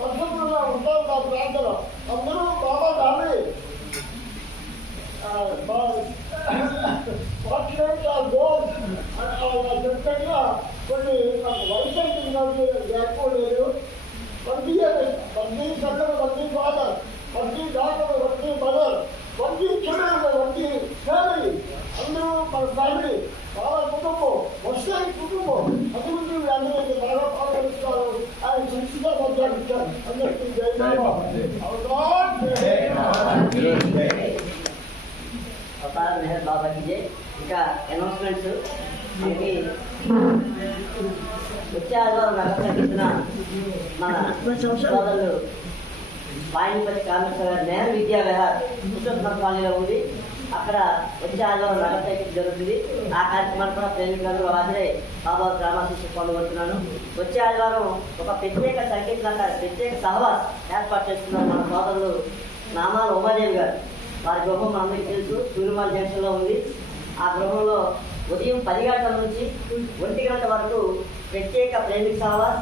పరిశుభ్రంగా ఉంటాం. నా ప్రాంతంలో అందరూ బాబా రాబోయే చెప్పినట్టుగా కొన్ని వయసు లేకపోలేదు. వర్గీ సర్కల్, వర్గీ ఫాదర్, వర్గీ డాక్టర్, వర్గీ మదర్, వర్గీ చిల్డ్రన్, వర్గీ ఫ్యామిలీ, అందరూ మన ఫ్యామిలీ, బాగా కుటుంబం, వస్తే కుటుంబం. అభివృద్ధి అందరికీ బాగా పాల్గొనిస్తారు. ఆయన శక్తిగా మధ్యాహ్నించారు. అందరికీ జై బాబా. అవతార్ మెహర్ బాబా की जय. ఇంకా అనౌన్స్మెంట్స్ మనకి వచ్చే ఆదివారం నగరసంగీతన మన సోదరులు పాయినపల్లి కామేశ్వర గారి నెహ్రూ విద్యా విహార్ పుస్తక కాలనీలో ఉంది. అక్కడ వచ్చే ఆదివారం నగరసంగీతం జరుగుతుంది. ఆ కార్యక్రమాన్ని కూడా ప్రేమికులందరూ హాజరై బాబా గ్రామాశిష్యులు పాల్గొంటున్నాను. వచ్చే ఆదివారం ఒక ప్రత్యేక ప్రత్యేక సహవాస్ ఏర్పాటు చేస్తున్నారు మన సోదరులు నామాల ఉమాదేవి గారు. వారి గృహం అందరికీ తెలుసు, సూర్యమాల జంక్షన్లో ఉంది. ఆ గృహంలో ఉదయం 10 గంటల నుంచి 1 గంట వరకు ప్రత్యేక ప్రేమిక సహవాస్,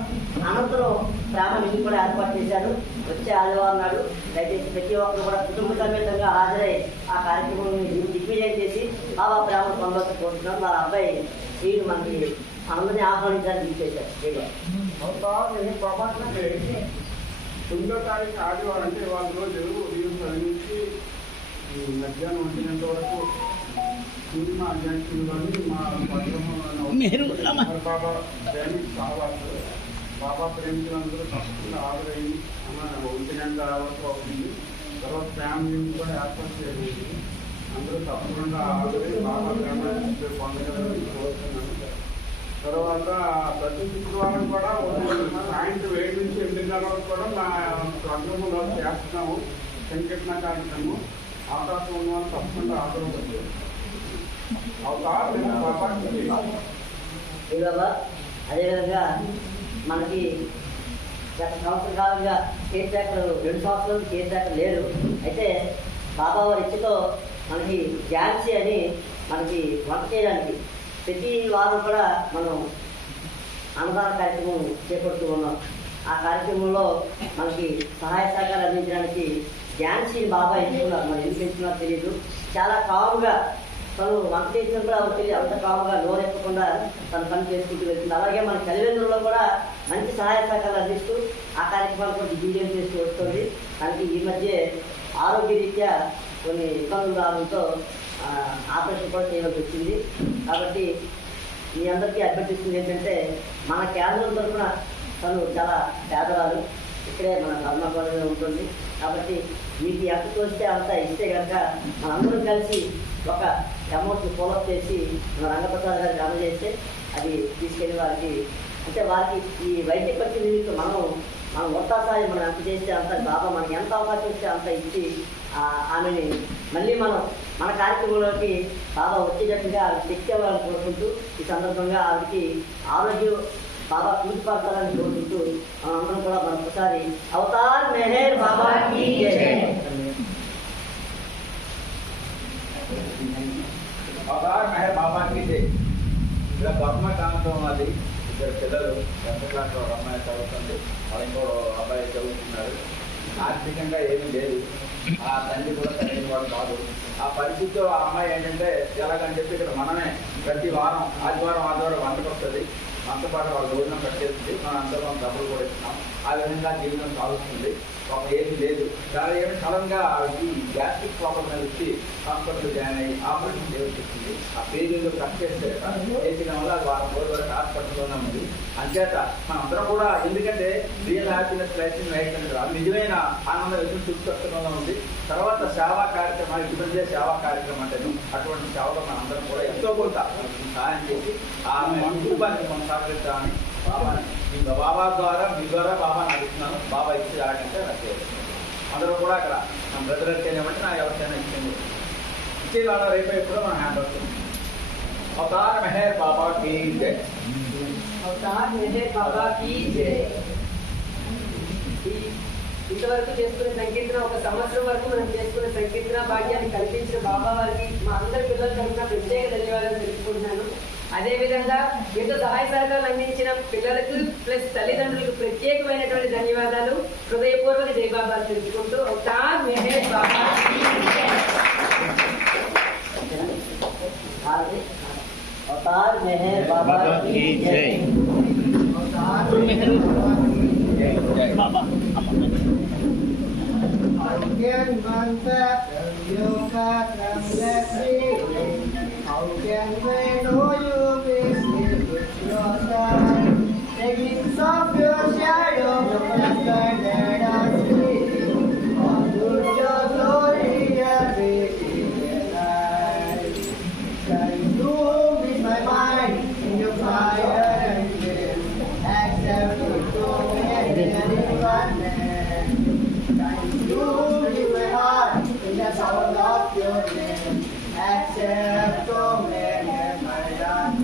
అనంతరం ప్రేమ విధి కూడా ఏర్పాటు చేశారు. వచ్చే ఆదివారం నాడు దయచేసి ప్రతి ఒక్కరు కూడా కుటుంబ సమేతంగా హాజరై ఆ కార్యక్రమం దిగ్విజయం చేసి బాబా ప్రేమను పొందవచ్చు కోరుతున్నాం. వాళ్ళ అబ్బాయి శ్రీను మనకి అందరినీ ఆహ్వానించాలని దిగిచేశారు. 9వ తారీఖు ఆదివారం అంటే వాళ్ళ రోజు ఉదయం 10 నుంచి మధ్యాహ్నం 1 గంట వరకు సినిమా జంక్షన్లోని మా బాబా దైనిక సహవాస్ బాబా ప్రేమికులందరూ తప్పకుండా హాజరయ్యి 1 గంట వరకు అవుతుంది. తర్వాత ఫ్యామిలీని కూడా ఏర్పాటు చేయాలి. అందరూ తప్పకుండా హాజరై బాబా ప్రేమ పొందగలని కోరుతున్నాను. తర్వాత ప్రతి శుక్రవారం కూడా సాయంత్రం 7 నుంచి 8:30 వరకు కూడా మా సంఘంలో చేస్తున్నాము సంకీర్తన కార్యక్రమం. అవకాశం ఉన్న వాళ్ళు తప్పకుండా ఆదరవుతుంది. అదేవిధంగా మనకి గత సంవత్సర కాలంగా కేర్ ట్రాక్టర్ 2 సంవత్సరాల నుంచి కేర్ ట్రాక్టర్ లేరు. అయితే బాబా వారి ఇచ్చతో మనకి ఝాన్సీ అని మనకి వంట చేయడానికి ప్రతి వారం కూడా మనం అన్నదాన కార్యక్రమం చేపడుతూ ఉన్నాం. ఆ కార్యక్రమంలో మనకి సహాయ సహకారాలు అందించడానికి ఝాన్సీని బాబా ఎంచుకున్నారు. మరి ఎందుకు ఎంచుకున్నారో తెలియదు. చాలా కాముగా తను వంట చేసినప్పుడు ఆవిడ అంత కాముగా నోరెక్కకుండా తన పని చేసుకుంటూ వెళ్తుంది. అలాగే మన కలివేంద్రంలో కూడా మంచి సహాయ సహకారాలు అందిస్తూ ఆ కార్యక్రమాలు కొంచెం విజయం చేస్తూ వస్తుంది. దానికి ఈ మధ్య ఆరోగ్యరీత్యా కొన్ని ఇబ్బందులు రావడంతో ఆపరేషన్ కూడా చేయవలసి వచ్చింది. కాబట్టి మీ అందరికీ అభ్యర్థిస్తుంది ఏంటంటే మన కేంద్రం తరఫున తను చాలా పేదరాలు, ఇక్కడే మన కర్ణాటకలో ఉంటుంది. కాబట్టి మీకు ఎంత తోస్తే అంత ఇస్తే కనుక మనందరం కలిసి ఒక అమౌంట్ ఫాలోఅప్ చేసి మన రంగప్రసాద్ గారికి అందజేస్తే అది తీసుకెళ్ళి వారికి అంటే వారికి ఈ వైద్య ఖర్చు నిమిత్తం మనం ఒత్తాసారి మనం ఎంత చేస్తే అంత బాబా మనకి ఎంత అవకాశం ఇస్తే అంత ఇచ్చి ఆమెని మళ్ళీ మన కార్యక్రమంలోకి బాబా వచ్చేటట్టుగా ఆవిడ శక్తి అవ్వాలని కోరుకుంటూ ఈ సందర్భంగా ఆవిడకి ఆరోగ్యం బాబా పూర్తిపరచాలని కోరుకుంటూ మనం అందరం కూడా మరొకసారి అవతార్ మెహర్ బాబా కీ జై. అవతార్ మెహర్ బాబా కీ జై. ఇలా ధర్మకాంతం ఉన్నది. ఇద్దరు పిల్లలు 10th క్లాస్లో ఒక అమ్మాయి చదువుతుంది, వాళ్ళు ఇంకో అబ్బాయి చదువుతున్నారు. ఆర్థికంగా ఏమీ లేదు. ఆ తండ్రి కూడా సరైన వాడు కాదు. ఆ పరిస్థితిలో ఆ అమ్మాయి ఏంటంటే ఎలాగని చెప్పి ఇక్కడ మనమే ప్రతి వారం ఆదివారం వంటకు వస్తుంది. మనతో పాటు వాళ్ళు భోజనం పెట్టేస్తుంది. మనం అందరం డబ్బులు కూడా ఇస్తున్నాం. ఆ విధంగా జీవితం సాగుతుంది. ఒక ఏమీ లేదు. చాలా ఏమి సడన్గా ఆవిడకి గ్యాస్ట్రిక్ ప్రాబ్లం మీద వచ్చి హాస్పిటల్ జాయిన్ అయ్యి ఆపరేషన్ చేయాల్సి వచ్చింది. ఆ పేజీలో కట్ చేసిన వల్ల అది వారం రోజుల వరకు హాస్పిటల్లోనే ఉంది. అంచేత మనందరం కూడా ఎందుకంటే రియల్ హ్యాపీనెస్ లైఫ్ నిజమైన ఆనంద విషయం చుట్టుపక్కల ఉంది. తర్వాత సేవా కార్యక్రమాలు ఇటువంటి సేవా కార్యక్రమం అంటే అటువంటి సేవలో మనందరం కూడా ఎంతో కొంత సహాయం చేసి ఆమె కుటుంబాన్ని కొనసాగిస్తామని బాబా ద్వారా మీ ద్వారా బాబా నడుస్తున్నాను. బాబా ఇచ్చి రాకంటే నాకు అందరూ కూడా అక్కడ మన బ్రదర్ అయితేనేమంటే నా ఎవరికైనా ఇచ్చే వాళ్ళ రేపు ఎప్పుడో మనం హ్యాండ్ అవుతుంది. అవతార్ మెహర్ బాబా కీ జై. అవతార్ మెహర్ బాబా కీ జై. ఇంతవరకు చేసుకునే సంకీర్తన 1 సంవత్సరం వరకు మనం చేసుకునే సంకీర్తన భాగ్యాన్ని కల్పించిన బాబా వారికి మా అందరి పిల్లల తరఫున ప్రత్యేక ధన్యవాదాలు తెలుపుకుంటున్నాను. అదేవిధంగా ఎంతో సహాయ సహకారాలు అందించిన పిల్లలకు ప్లస్ తల్లిదండ్రులకు ప్రత్యేకమైనటువంటి ధన్యవాదాలు, హృదయపూర్వక జై బాబా తెలుపుకుంటూ అవతార్ మెహర్ బాబా అవతార్ మెహర్ బాబా కీ జై. Can one that you got them let me? How can we know you business with your time? Taking some your shadow from the dead and sleep. On to your glory every night. Can you with my mind in your fire and wind? Accept your soul and in oneness. You give my heart in the sound of your name. Accept, O Maker, my heart.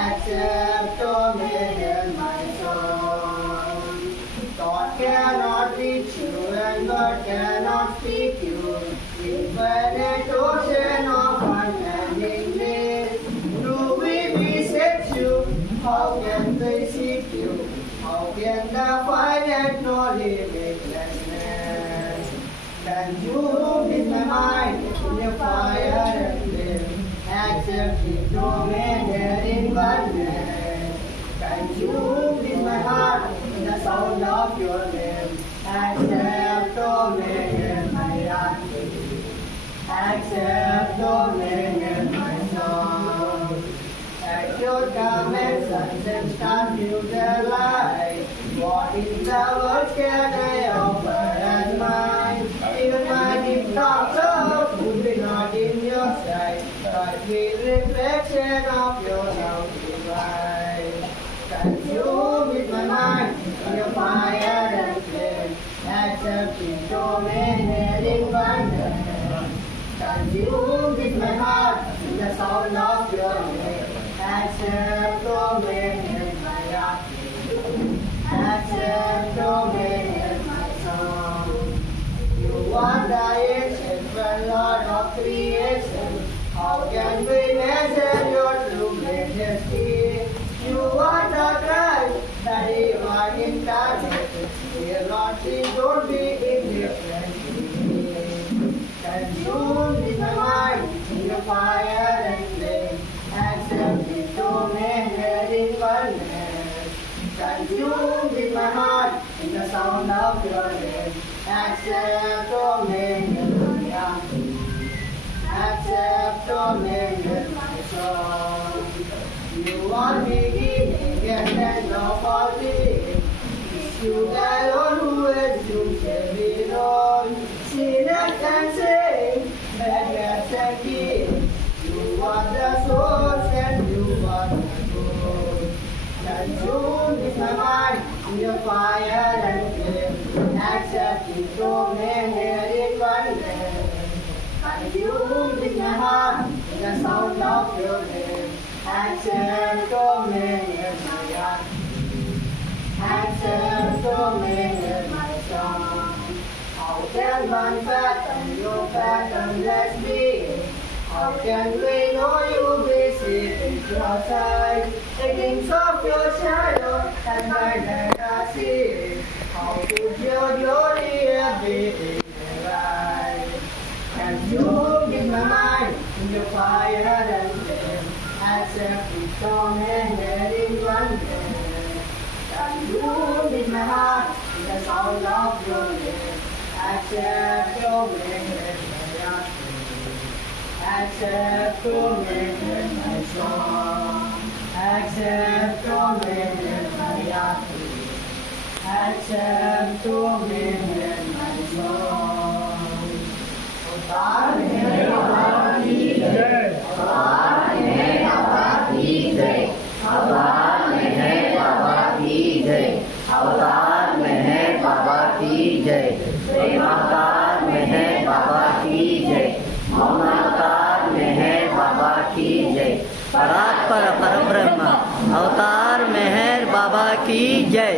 Accept, O Maker, my soul. God cannot reach you and God cannot speak you. Infinite ocean of unending days. Do we beseech you? How can we seek you? How can the finite know limitlessness? Can you with my mind in your fire and flame? Accept the dominion in oneness. Can you with my heart in the sound of your name? Accept dominion, my heart. Accept dominion, my soul. At your command, suns and stars view their light. What in the world can I offer as mine? Even my deep thoughts of would be not in your sight, but the reflection of your love. pieces made in wonder. Consume with my heart the sound of your name. Accept dominion, my heart. Accept dominion, my soul. You are the ancient one, Lord of creation. How can we measure your true majesty? You are the Christ, the divine incarnate. Dear Lord, please don't be indifferent to me. Consume with my mind in your fire and flame. Accept this dominion in oneness. Consume with my heart in the sound of your name. Accept dominion, my heart. Accept dominion, my soul. You are beginning and end of all being. You alone who assumes every role. Sinners can sing, beggars and kings. You are the source and you are the goal. Consume with my mind in your fire and flame. Accept it, dominion in oneness. Consume with my heart in the sound of your name. Accept dominion, my heart. Accept dominion, my song. How can one fathom your fathomless being? How can we know you visit in your sight? The kings of your shadow and my land are seen. How could your glory have been in light? Consume with my mind in your fire and flame. Accept it, dominion in oneness. Consume with my heart in the sound of your name. Accept dominion, my heart. Accept dominion, my song. Accept dominion, my heart. Accept dominion, my song. अवतार मेहर बाबा की जय। अवतार मेहर बाबा की जय। अवतार मेहर बाबा की जय। अवतार मेहर बाबा की जय। प्रेमावतार मेहर बाबा की जय। मौनावतार मेहर बाबा की जय। परात्पर परब्रह्म अवतार मेहर बाबा की जय।